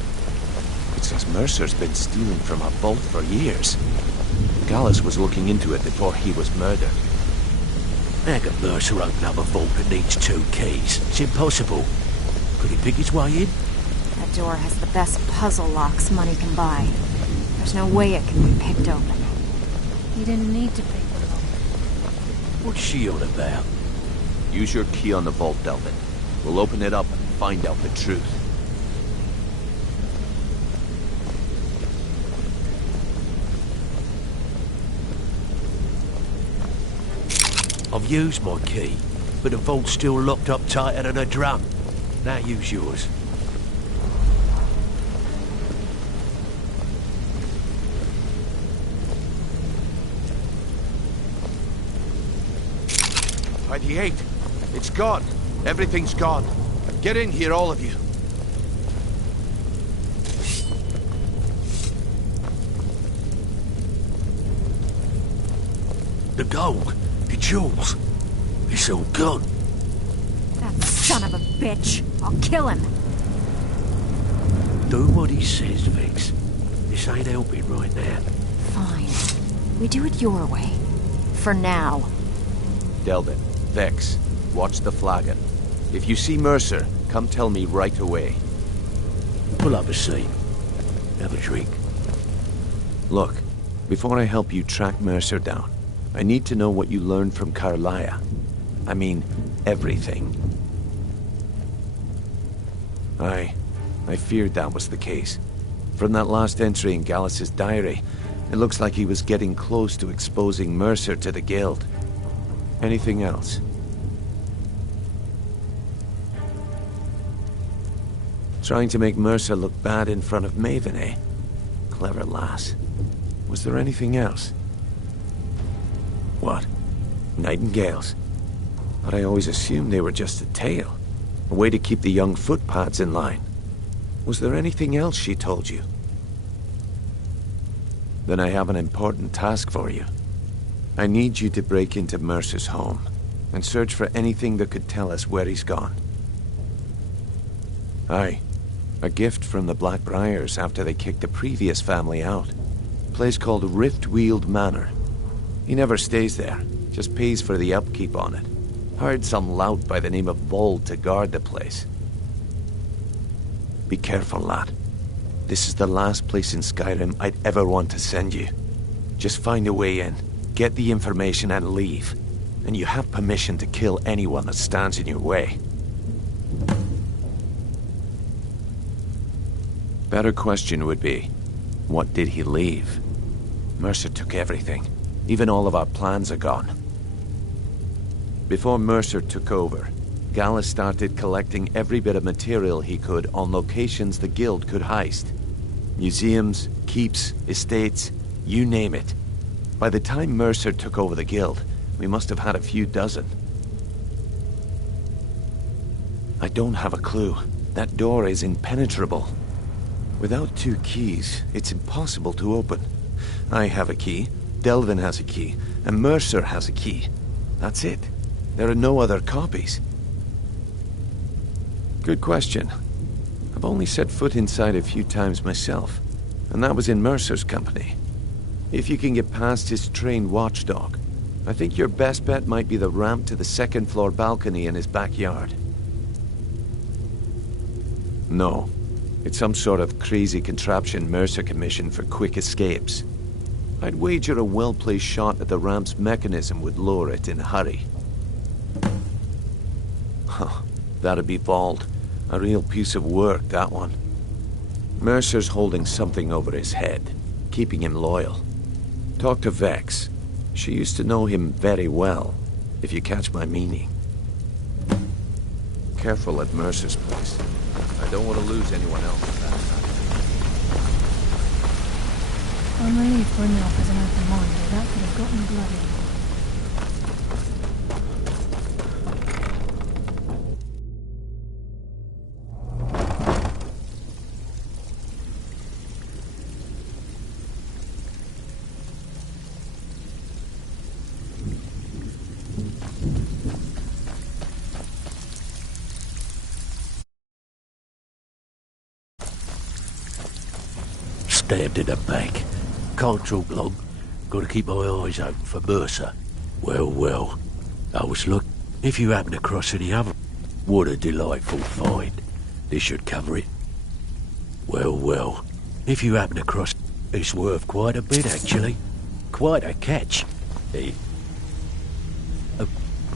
It says Mercer's been stealing from our vault for years. Gallus was looking into it before he was murdered. How can Mercer open up a vault that needs 2 keys? It's impossible. Could he pick his way in? That door has the best puzzle locks money can buy. There's no way it can be picked open. He didn't need to pick the lock. What's she on about? Use your key on the vault, Delvin. We'll open it up and find out the truth. I've used my key, but the vault's still locked up tighter than a drum. Now use yours. By the 8th. It's gone. Everything's gone. Get in here, all of you. The gold, the jewels, it's all gone. That son of a bitch! I'll kill him! Do what he says, Vix. This ain't helping right now. Fine. We do it your way. For now. Delvin, Vex, watch the flagon. If you see Mercer, come tell me right away. Pull up a seat. Have a drink. Look, before I help you track Mercer down, I need to know what you learned from Carlia. I mean, everything. I feared that was the case. From that last entry in Gallus's diary, it looks like he was getting close to exposing Mercer to the Guild. Anything else? Trying to make Mercer look bad in front of Maven, eh? Clever lass. Was there anything else? What? Nightingales? But I always assumed they were just a tale. A way to keep the young footpads in line. Was there anything else she told you? Then I have an important task for you. I need you to break into Mercer's home and search for anything that could tell us where he's gone. Aye. A gift from the Blackbriars after they kicked the previous family out. A place called Riftweald Manor. He never stays there, just pays for the upkeep on it. Hired some lout by the name of Vold to guard the place. Be careful, lad. This is the last place in Skyrim I'd ever want to send you. Just find a way in, get the information and leave. And you have permission to kill anyone that stands in your way. Better question would be, what did he leave? Mercer took everything. Even all of our plans are gone. Before Mercer took over, Gallus started collecting every bit of material he could on locations the Guild could heist. Museums, keeps, estates, you name it. By the time Mercer took over the Guild, we must have had a few dozen. I don't have a clue. That door is impenetrable. Without 2 keys, it's impossible to open. I have a key, Delvin has a key, and Mercer has a key. That's it. There are no other copies. Good question. I've only set foot inside a few times myself, and that was in Mercer's company. If you can get past his trained watchdog, I think your best bet might be the ramp to the 2nd floor balcony in his backyard. No. It's some sort of crazy contraption Mercer commissioned for quick escapes. I'd wager a well-placed shot at the ramp's mechanism would lower it in a hurry. Huh, that'd be Vald. A real piece of work, that one. Mercer's holding something over his head, keeping him loyal. Talk to Vex. She used to know him very well, if you catch my meaning. Careful at Mercer's place. I don't want to lose anyone else at that time. I'm relieved Brynjolf has an open mind, or that could have gotten bloody. Stabbed in the back. Can't talk long. Gotta keep my eyes open for Mercer. Well, well. I was looking. If you happen across any other... What a delightful find. This should cover it. Well, well. If you happen across... It's worth quite a bit, actually. Quite a catch. Hey. Oh,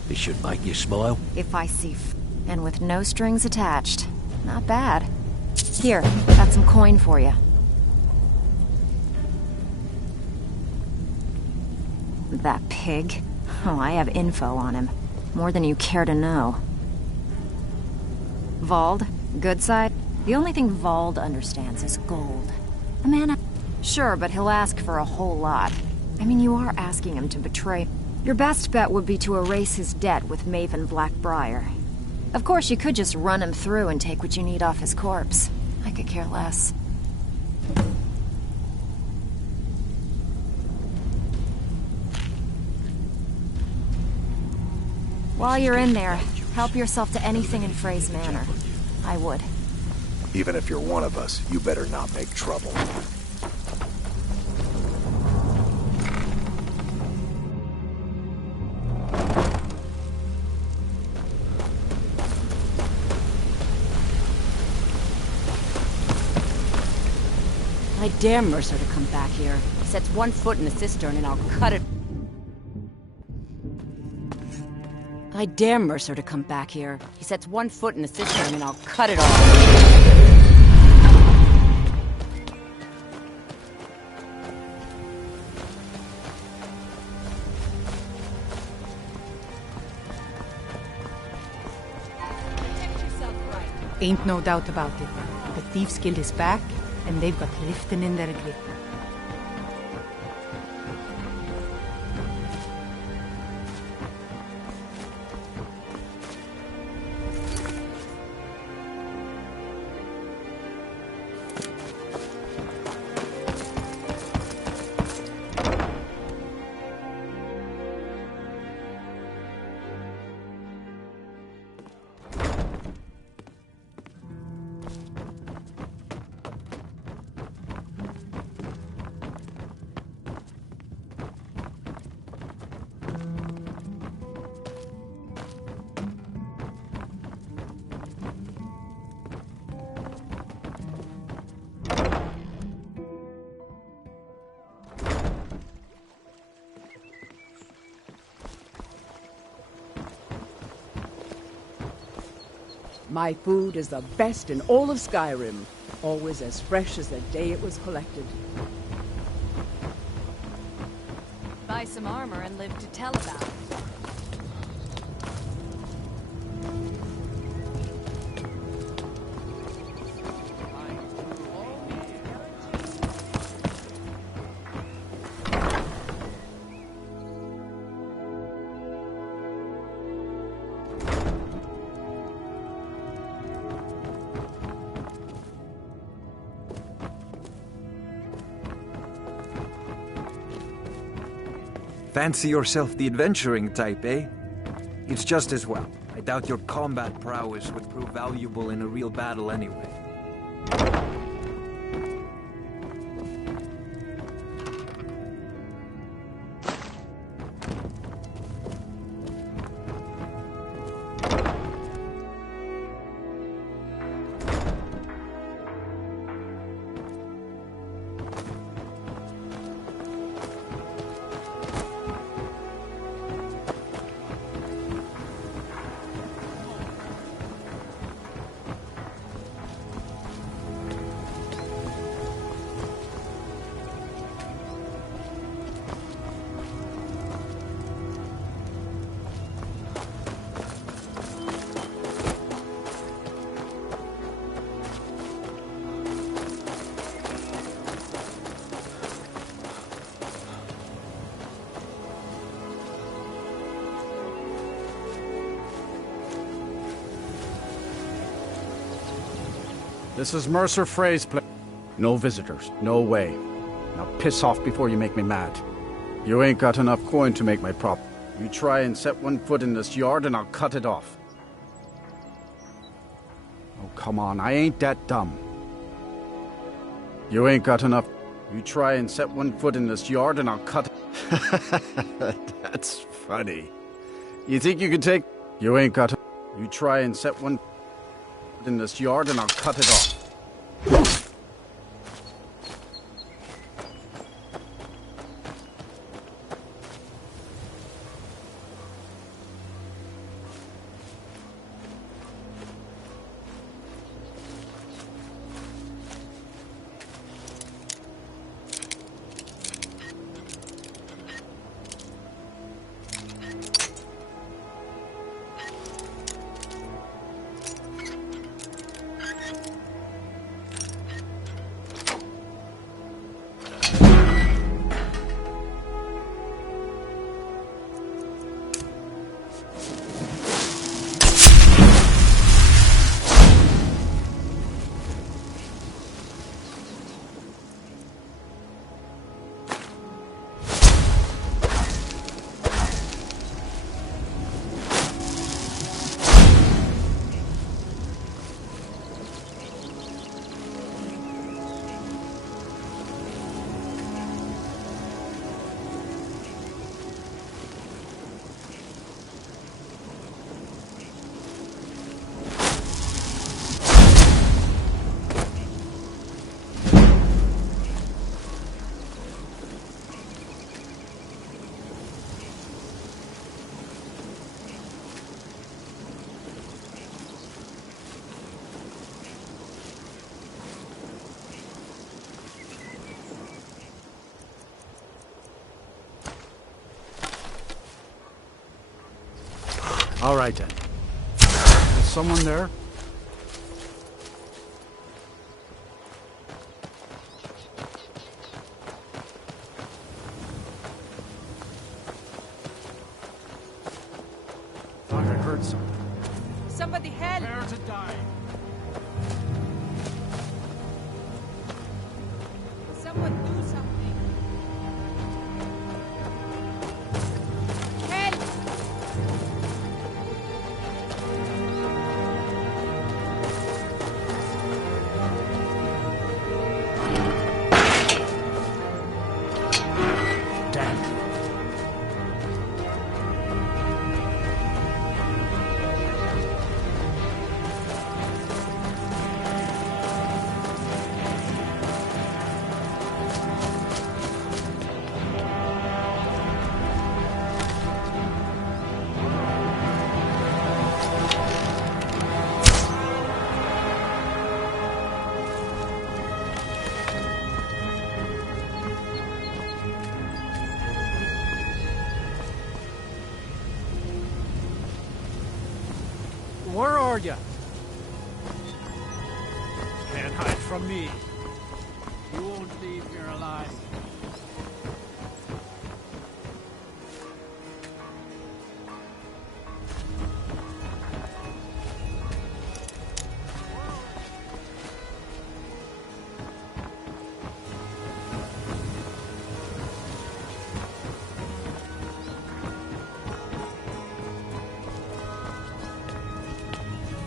this should make you smile. If I see and with no strings attached. Not bad. Here, got some coin for you. That pig? Oh, I have info on him. More than you care to know. Vald, good side? The only thing Vald understands is gold. A man... Sure, but he'll ask for a whole lot. I mean, you are asking him to betray... Your best bet would be to erase his debt with Maven Blackbriar. Of course, you could just run him through and take what you need off his corpse. I could care less. While you're in there, help yourself to anything in Frey's Manor. I would. Even if you're one of us, you better not make trouble. I dare Mercer to come back here. He sets one foot in the cistern and I'll cut it. I dare Mercer to come back here. He sets one foot in the cistern and I'll cut it off. Ain't no doubt about it. The Thieves Guild is back, and they've got Riften in their grip. My food is the best in all of Skyrim. Always as fresh as the day it was collected. Buy some armor and live to tell about it. Fancy yourself the adventuring type, eh? It's just as well. I doubt your combat prowess would prove valuable in a real battle anyway. This is Mercer Frey's place. No visitors. No way. Now piss off before you make me mad. You ain't got enough coin to make my prop. You try and set one foot in this yard and I'll cut it off. Oh, come on. I ain't that dumb. You ain't got enough. You try and set one foot in this yard and I'll cut it. That's funny. You think you can take... You ain't got... You try and set one foot in this yard and I'll cut it off. All right, then. Is someone there? Thought I heard something. Somebody help! Prepare to die. Someone do something. Help! Where are you? Can't hide from me. You won't leave here alive.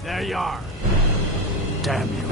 There you are. Damn you.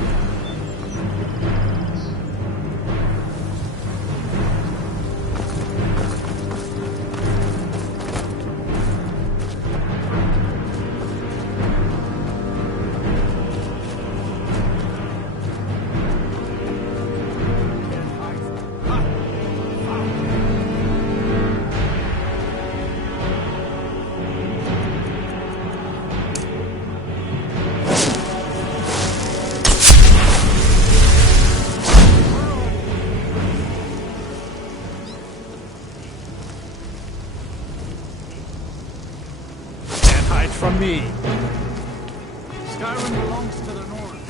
From me. Skyrim belongs to the North.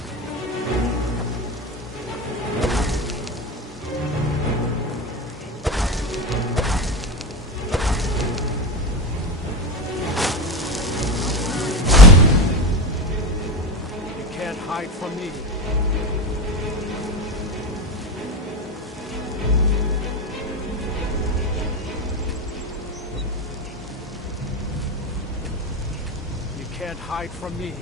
You can't hide from me. can't hide from me.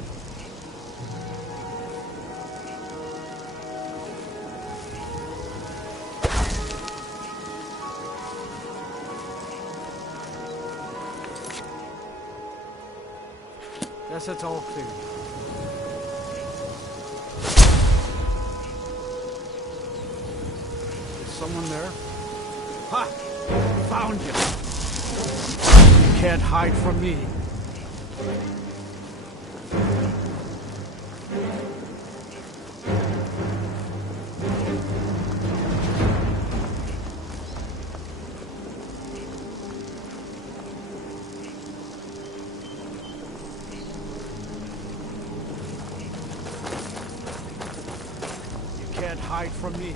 Guess it's all clear. Is someone there? Ha! Found you! You can't hide from me. Can't hide from me.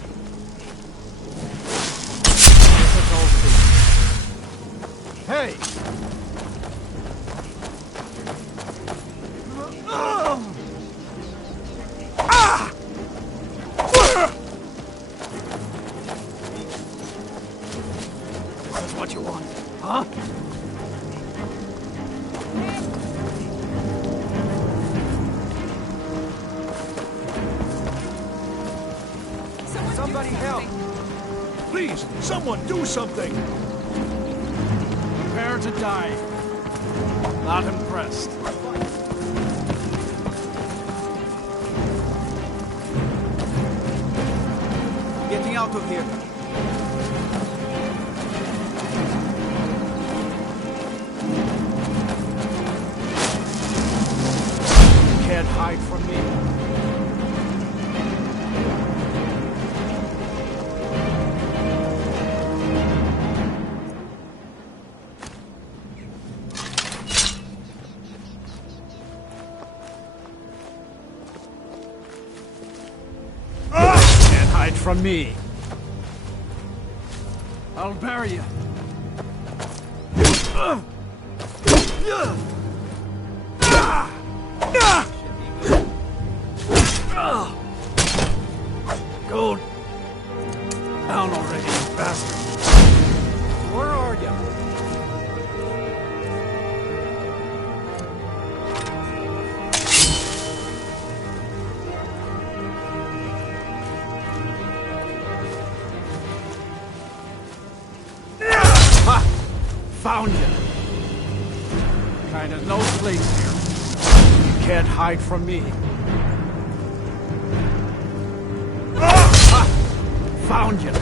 Hey! That's what you want, huh? Somebody help! Please, someone do something! Prepare to die. Not impressed. Getting out of here. You can't hide from me. From me. I'll bury you. Go down already, you bastard. Where are you? Found you. Kinda no place here. You can't hide from me. Found you.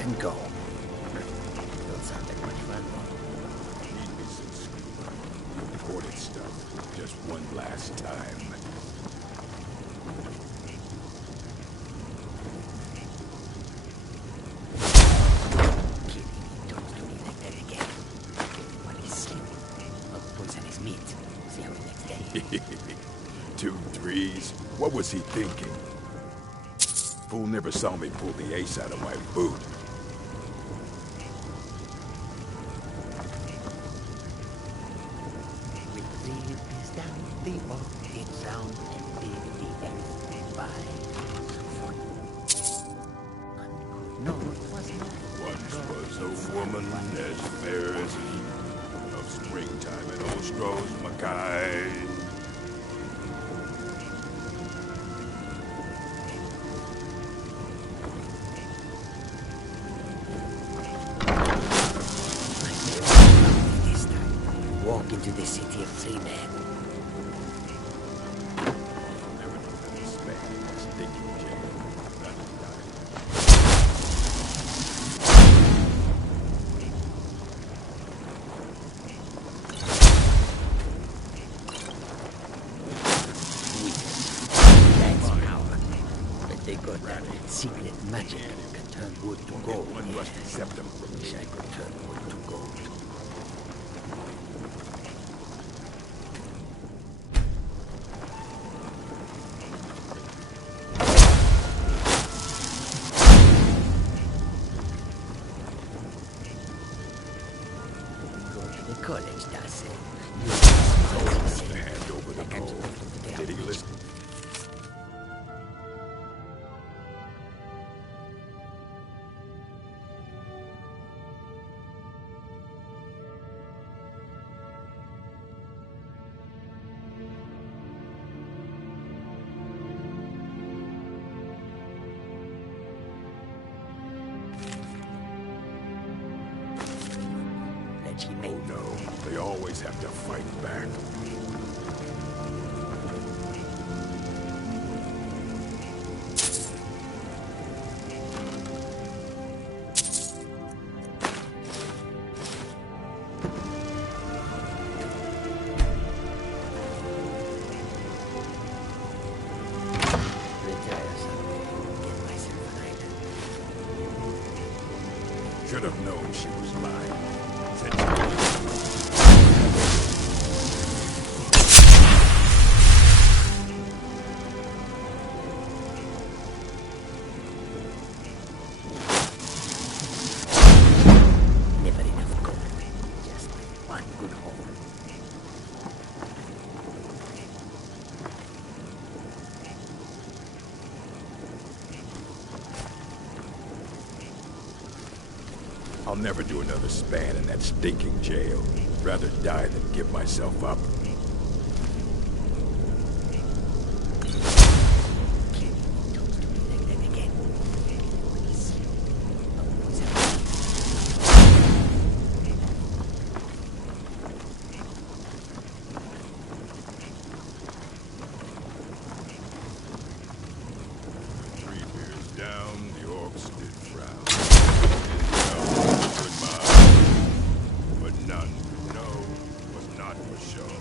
and go. Don't sound like much fun. Need me some scuba. Imported stuff. Just one last time. Two threes. What was he thinking? Fool never saw me pull the ace out of my boot. With 3 rupees down, the walking sound, and the end by. No, it was not. Once was a woman as fair as he, of springtime in Ostros, Mackay. Walk into the city of free men. That's power. But they got that secret magic that can turn wood to gold. One rusty septum. Wish I could turn wood to gold. College does it. To hand over the gold. Did he listen? Oh no, they always have to fight back. Should have known she was lying. Never enough gold. Just one good hole. I'll never do another span in that stinking jail. Rather die than give myself up. Down, the orcs did frown. But none, no, was not for show.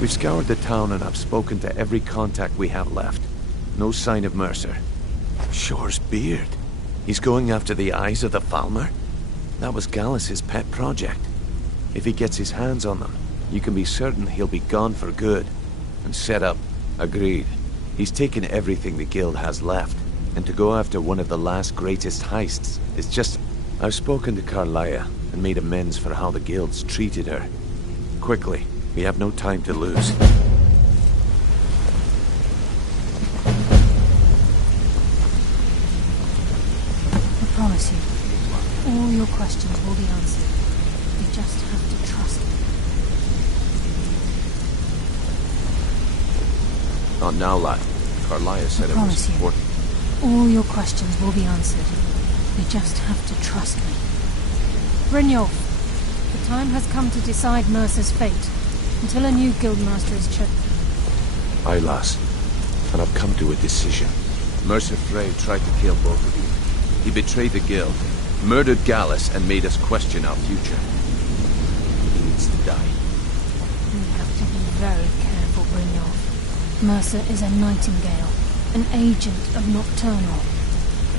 We've scoured the town and I've spoken to every contact we have left. No sign of Mercer. Shore's beard. He's going after the eyes of the Falmer? That was Gallus's pet project. If he gets his hands on them, you can be certain he'll be gone for good. And set up. Agreed. He's taken everything the guild has left, and to go after one of the last greatest heists is just... I've spoken to Carlia and made amends for how the guild's treated her. Quickly, we have no time to lose. I promise you, all your questions will be answered. You just have to trust me. Not now, lad. Carlia said it was important. All your questions will be answered. You just have to trust me. Brynjolf, the time has come to decide Mercer's fate, until a new guildmaster is chosen. Aye, lass. And I've come to a decision. Mercer Frey tried to kill both of you. He betrayed the guild, murdered Gallus, and made us question our future. He needs to die. We have to be very careful, Brynjolf. Mercer is a nightingale, an agent of Nocturnal.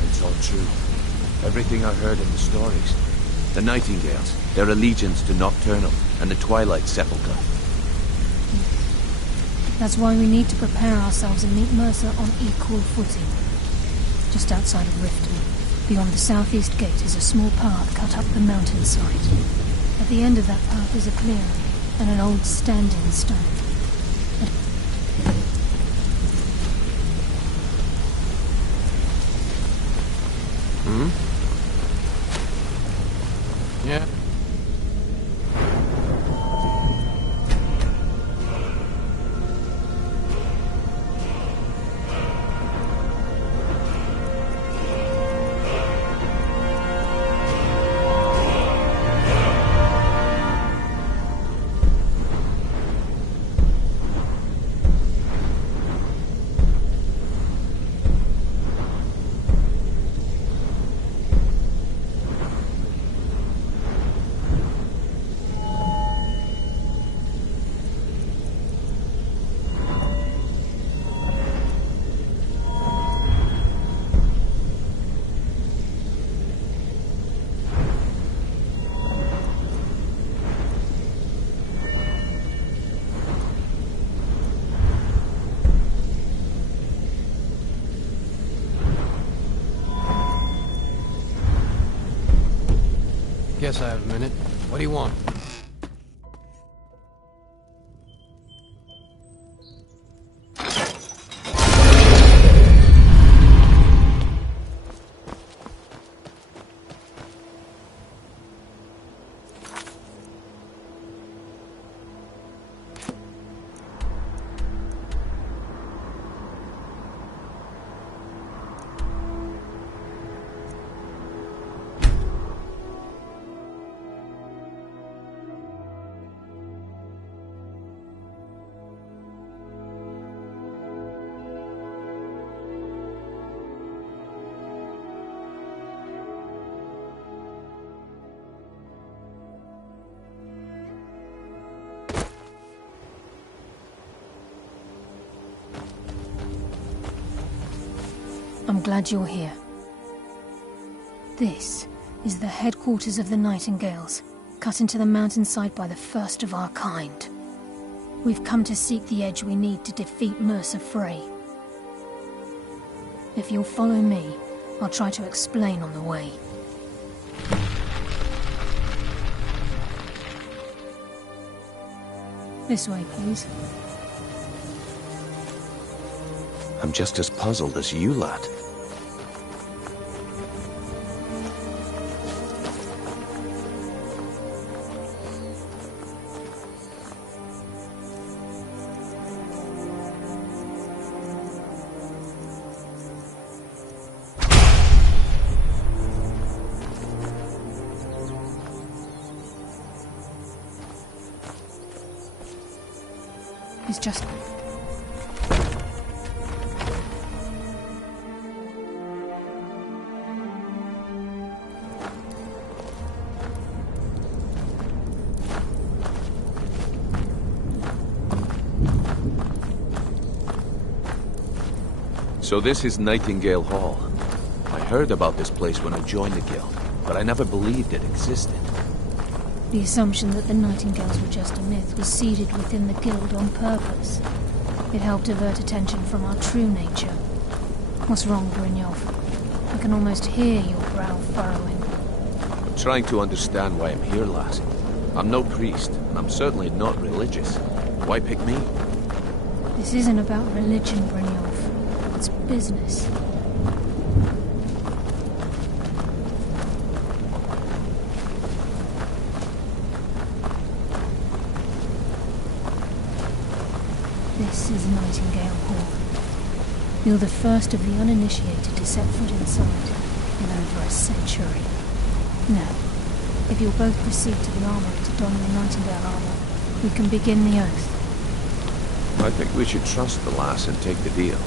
It's all true. Everything I heard in the stories. The Nightingales, their allegiance to Nocturnal, and the Twilight Sepulchre. That's why we need to prepare ourselves and meet Mercer on equal footing. Just outside of Riften, beyond the southeast gate, is a small path cut up the mountainside. At the end of that path is a clearing, and an old standing stone. Yeah. Guess I have a minute. What do you want? I'm glad you're here. This is the headquarters of the Nightingales, cut into the mountainside by the first of our kind. We've come to seek the edge we need to defeat Mercer Frey. If you'll follow me, I'll try to explain on the way. This way, please. I'm just as puzzled as you, lad. It's just... So this is Nightingale Hall. I heard about this place when I joined the guild, but I never believed it existed. The assumption that the Nightingales were just a myth was seeded within the guild on purpose. It helped divert attention from our true nature. What's wrong, Brynjolf? I can almost hear your brow furrowing. I'm trying to understand why I'm here, lass. I'm no priest, and I'm certainly not religious. Why pick me? This isn't about religion, Brynjolf. It's business. This is Nightingale Hall. You're the first of the uninitiated to set foot inside in over a century. Now, if you'll both proceed to the armory to don your Nightingale armor, we can begin the oath. I think we should trust the lass and take the deal.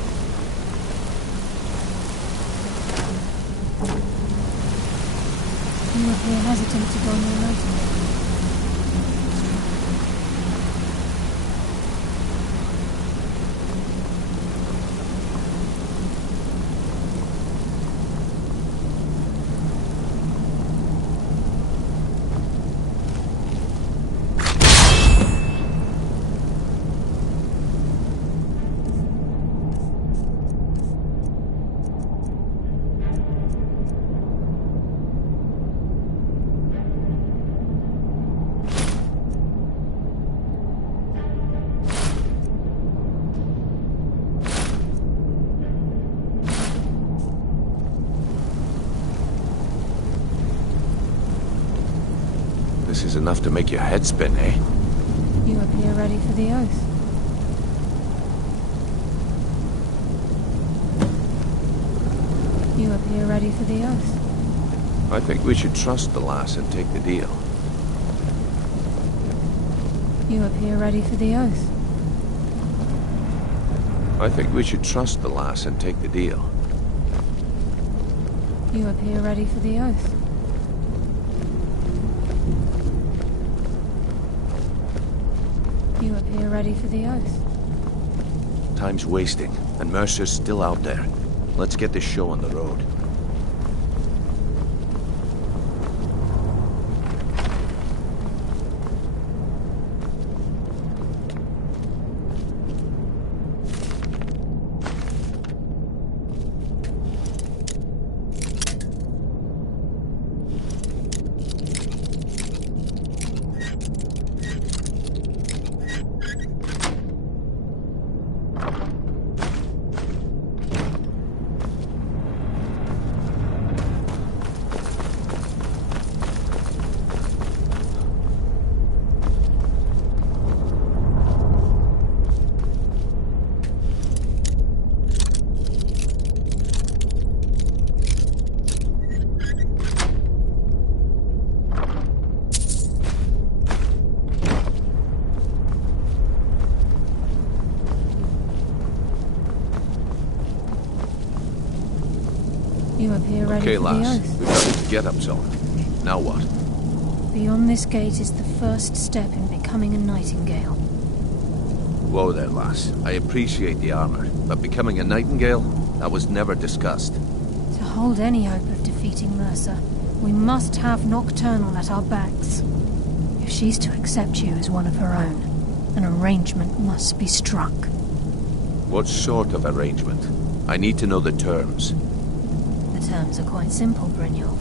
You appear hesitant to don your Nightingale. This is enough to make your head spin, eh? You appear ready for the oath. You appear ready for the oath. I think we should trust the lass and take the deal. You appear ready for the oath. I think we should trust the lass and take the deal. You appear ready for the oath. You appear ready for the oath. Time's wasting, and Mercer's still out there. Let's get this show on the road. You appear ready Okay, for lass. the oath. We've got the get-up zone. Now what? Beyond this gate is the first step in becoming a Nightingale. Whoa there, lass. I appreciate the armor, but becoming a Nightingale? That was never discussed. To hold any hope of defeating Mercer, we must have Nocturnal at our backs. If she's to accept you as one of her own, an arrangement must be struck. What sort of arrangement? I need to know the terms. The terms are quite simple, Brynjolf.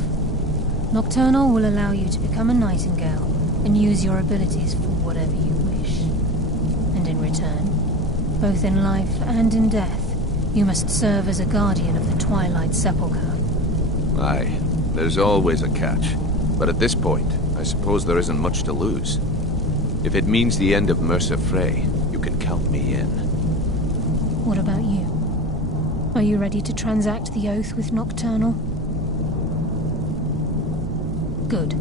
Nocturnal will allow you to become a Nightingale and use your abilities for whatever you wish. And in return, both in life and in death, you must serve as a guardian of the Twilight Sepulchre. Aye, there's always a catch. But at this point, I suppose there isn't much to lose. If it means the end of Mercer Frey, you can count me in. What about you? Are you ready to transact the oath with Nocturnal? Good.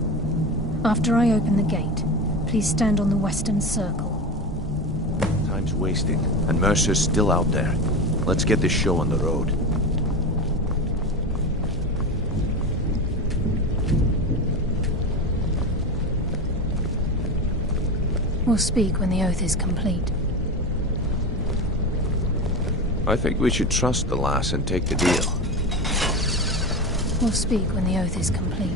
After I open the gate, please stand on the western circle. Time's wasting, and Mercer's still out there. Let's get this show on the road. We'll speak when the oath is complete. I think we should trust the lass and take the deal. We'll speak when the oath is complete.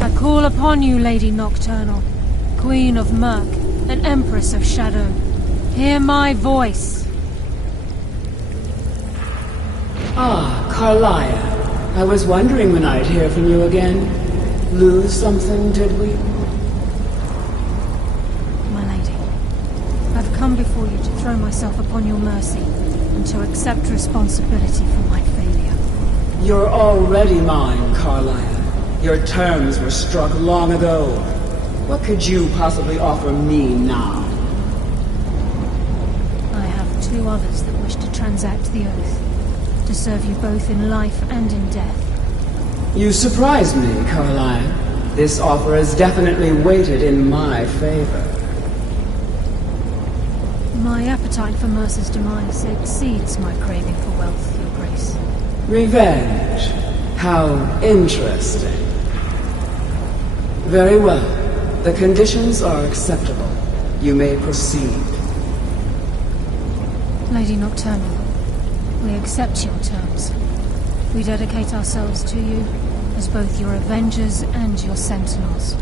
I call upon you, Lady Nocturnal, Queen of Murk, and Empress of Shadow. Hear my voice. Ah, Carlia. I was wondering when I'd hear from you again. Lose something, did we? My lady, I've come before you to throw myself upon your mercy and to accept responsibility for my failure. You're already mine, Carlia. Your terms were struck long ago. What could you possibly offer me now? I have two others that wish to transact the oath, to serve you both in life and in death. You surprise me, Carlia. This offer is definitely weighted in my favor. My appetite for Mercer's demise exceeds my craving for wealth, Your Grace. Revenge. How interesting. Very well. The conditions are acceptable. You may proceed. Lady Nocturnal, we accept your terms. We dedicate ourselves to you as both your avengers and your sentinels.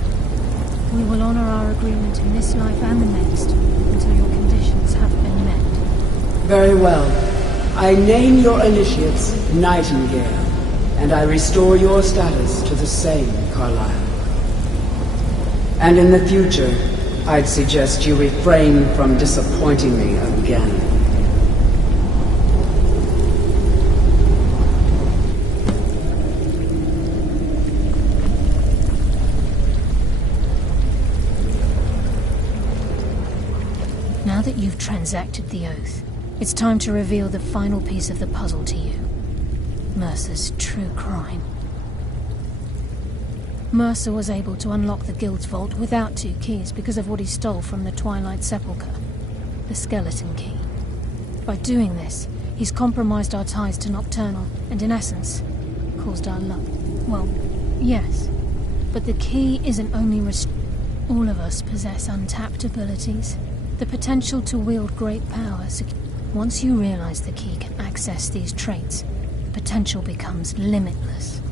We will honor our agreement in this life and the next until your conditions have been met. Very well. I name your initiates Nightingale, and I restore your status to the same, Carlisle. And in the future, I'd suggest you refrain from disappointing me again. Now that you've transacted the oath, it's time to reveal the final piece of the puzzle to you. Mercer's true crime. Mercer was able to unlock the Guild's vault without 2 keys because of what he stole from the Twilight Sepulchre, the skeleton key. By doing this, he's compromised our ties to Nocturnal, and in essence, caused our luck. Well, yes, but the key isn't only all of us possess untapped abilities, the potential to wield great power. Once you realize the key can access these traits, potential becomes limitless.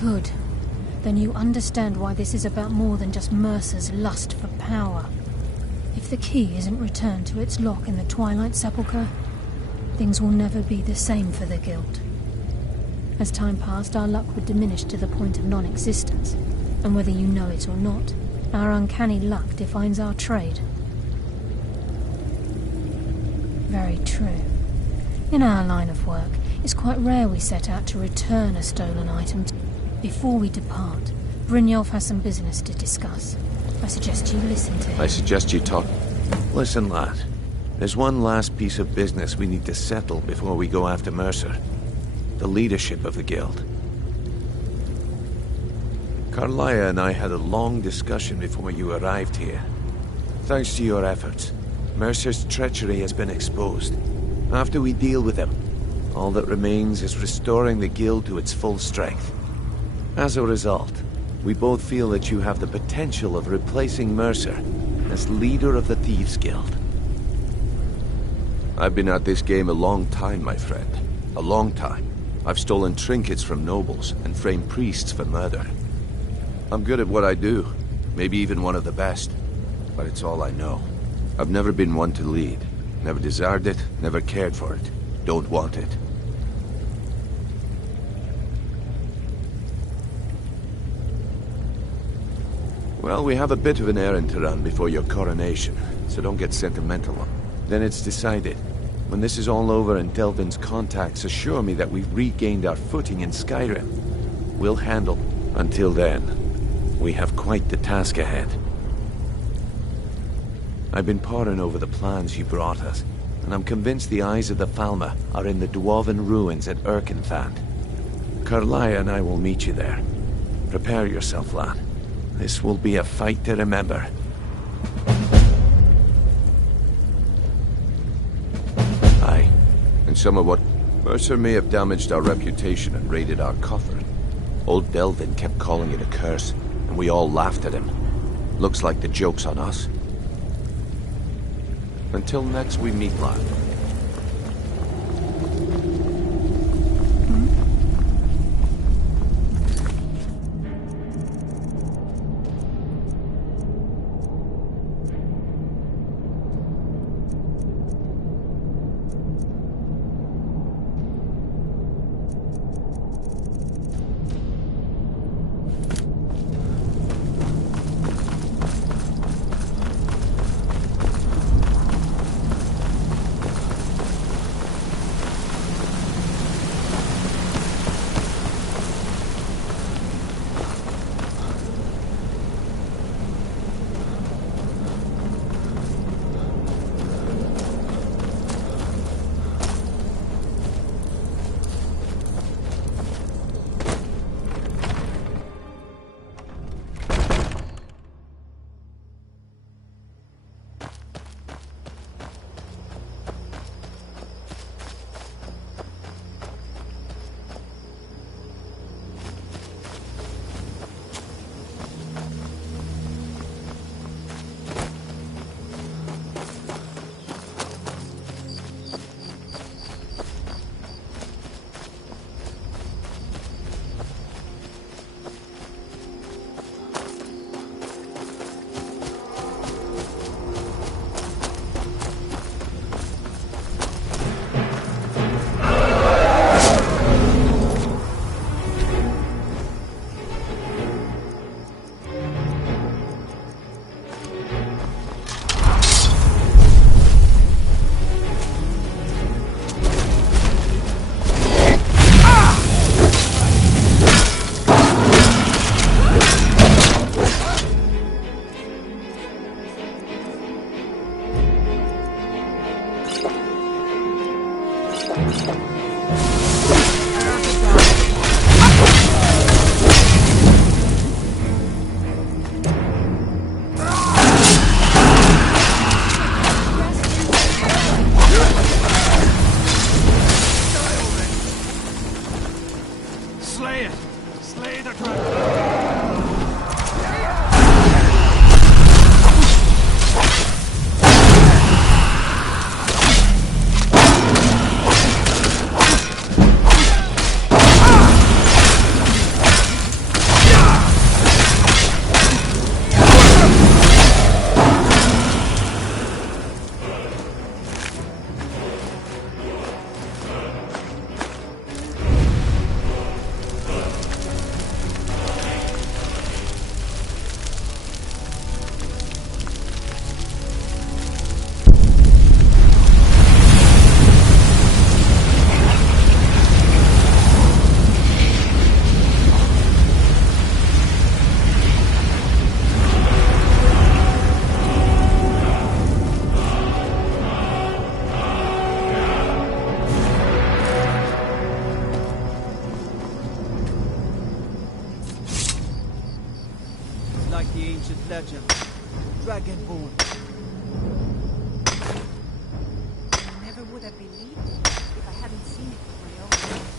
Good. Then you understand why this is about more than just Mercer's lust for power. If the key isn't returned to its lock in the Twilight Sepulchre, things will never be the same for the Guild. As time passed, our luck would diminish to the point of non-existence, and whether you know it or not, our uncanny luck defines our trade. Very true. In our line of work, it's quite rare we set out to return a stolen item. Before we depart, Brynjolf has some business to discuss. I suggest you listen to him. I suggest you talk... Listen, lad. There's one last piece of business we need to settle before we go after Mercer. The leadership of the Guild. Carlia and I had a long discussion before you arrived here. Thanks to your efforts, Mercer's treachery has been exposed. After we deal with him, all that remains is restoring the Guild to its full strength. As a result, we both feel that you have the potential of replacing Mercer as leader of the Thieves Guild. I've been at this game a long time, my friend. A long time. I've stolen trinkets from nobles and framed priests for murder. I'm good at what I do, maybe even one of the best, but it's all I know. I've never been one to lead. Never desired it, never cared for it. Don't want it. Well, we have a bit of an errand to run before your coronation, so don't get sentimental. Then it's decided. When this is all over and Delvin's contacts assure me that we've regained our footing in Skyrim, we'll handle. Until then, we have quite the task ahead. I've been poring over the plans you brought us, and I'm convinced the eyes of the Falmer are in the Dwarven ruins at Erkenthand. Carlia and I will meet you there. Prepare yourself, lad. This will be a fight to remember. Aye. And some of what Mercer may have damaged our reputation and raided our coffer. Old Delvin kept calling it a curse, and we all laughed at him. Looks like the joke's on us. Until next we meet, lad. Like the ancient legend, Dragonborn. I never would have believed it if I hadn't seen it with my own eyes.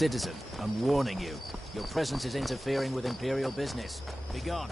Citizen, I'm warning you. Your presence is interfering with Imperial business. Be gone.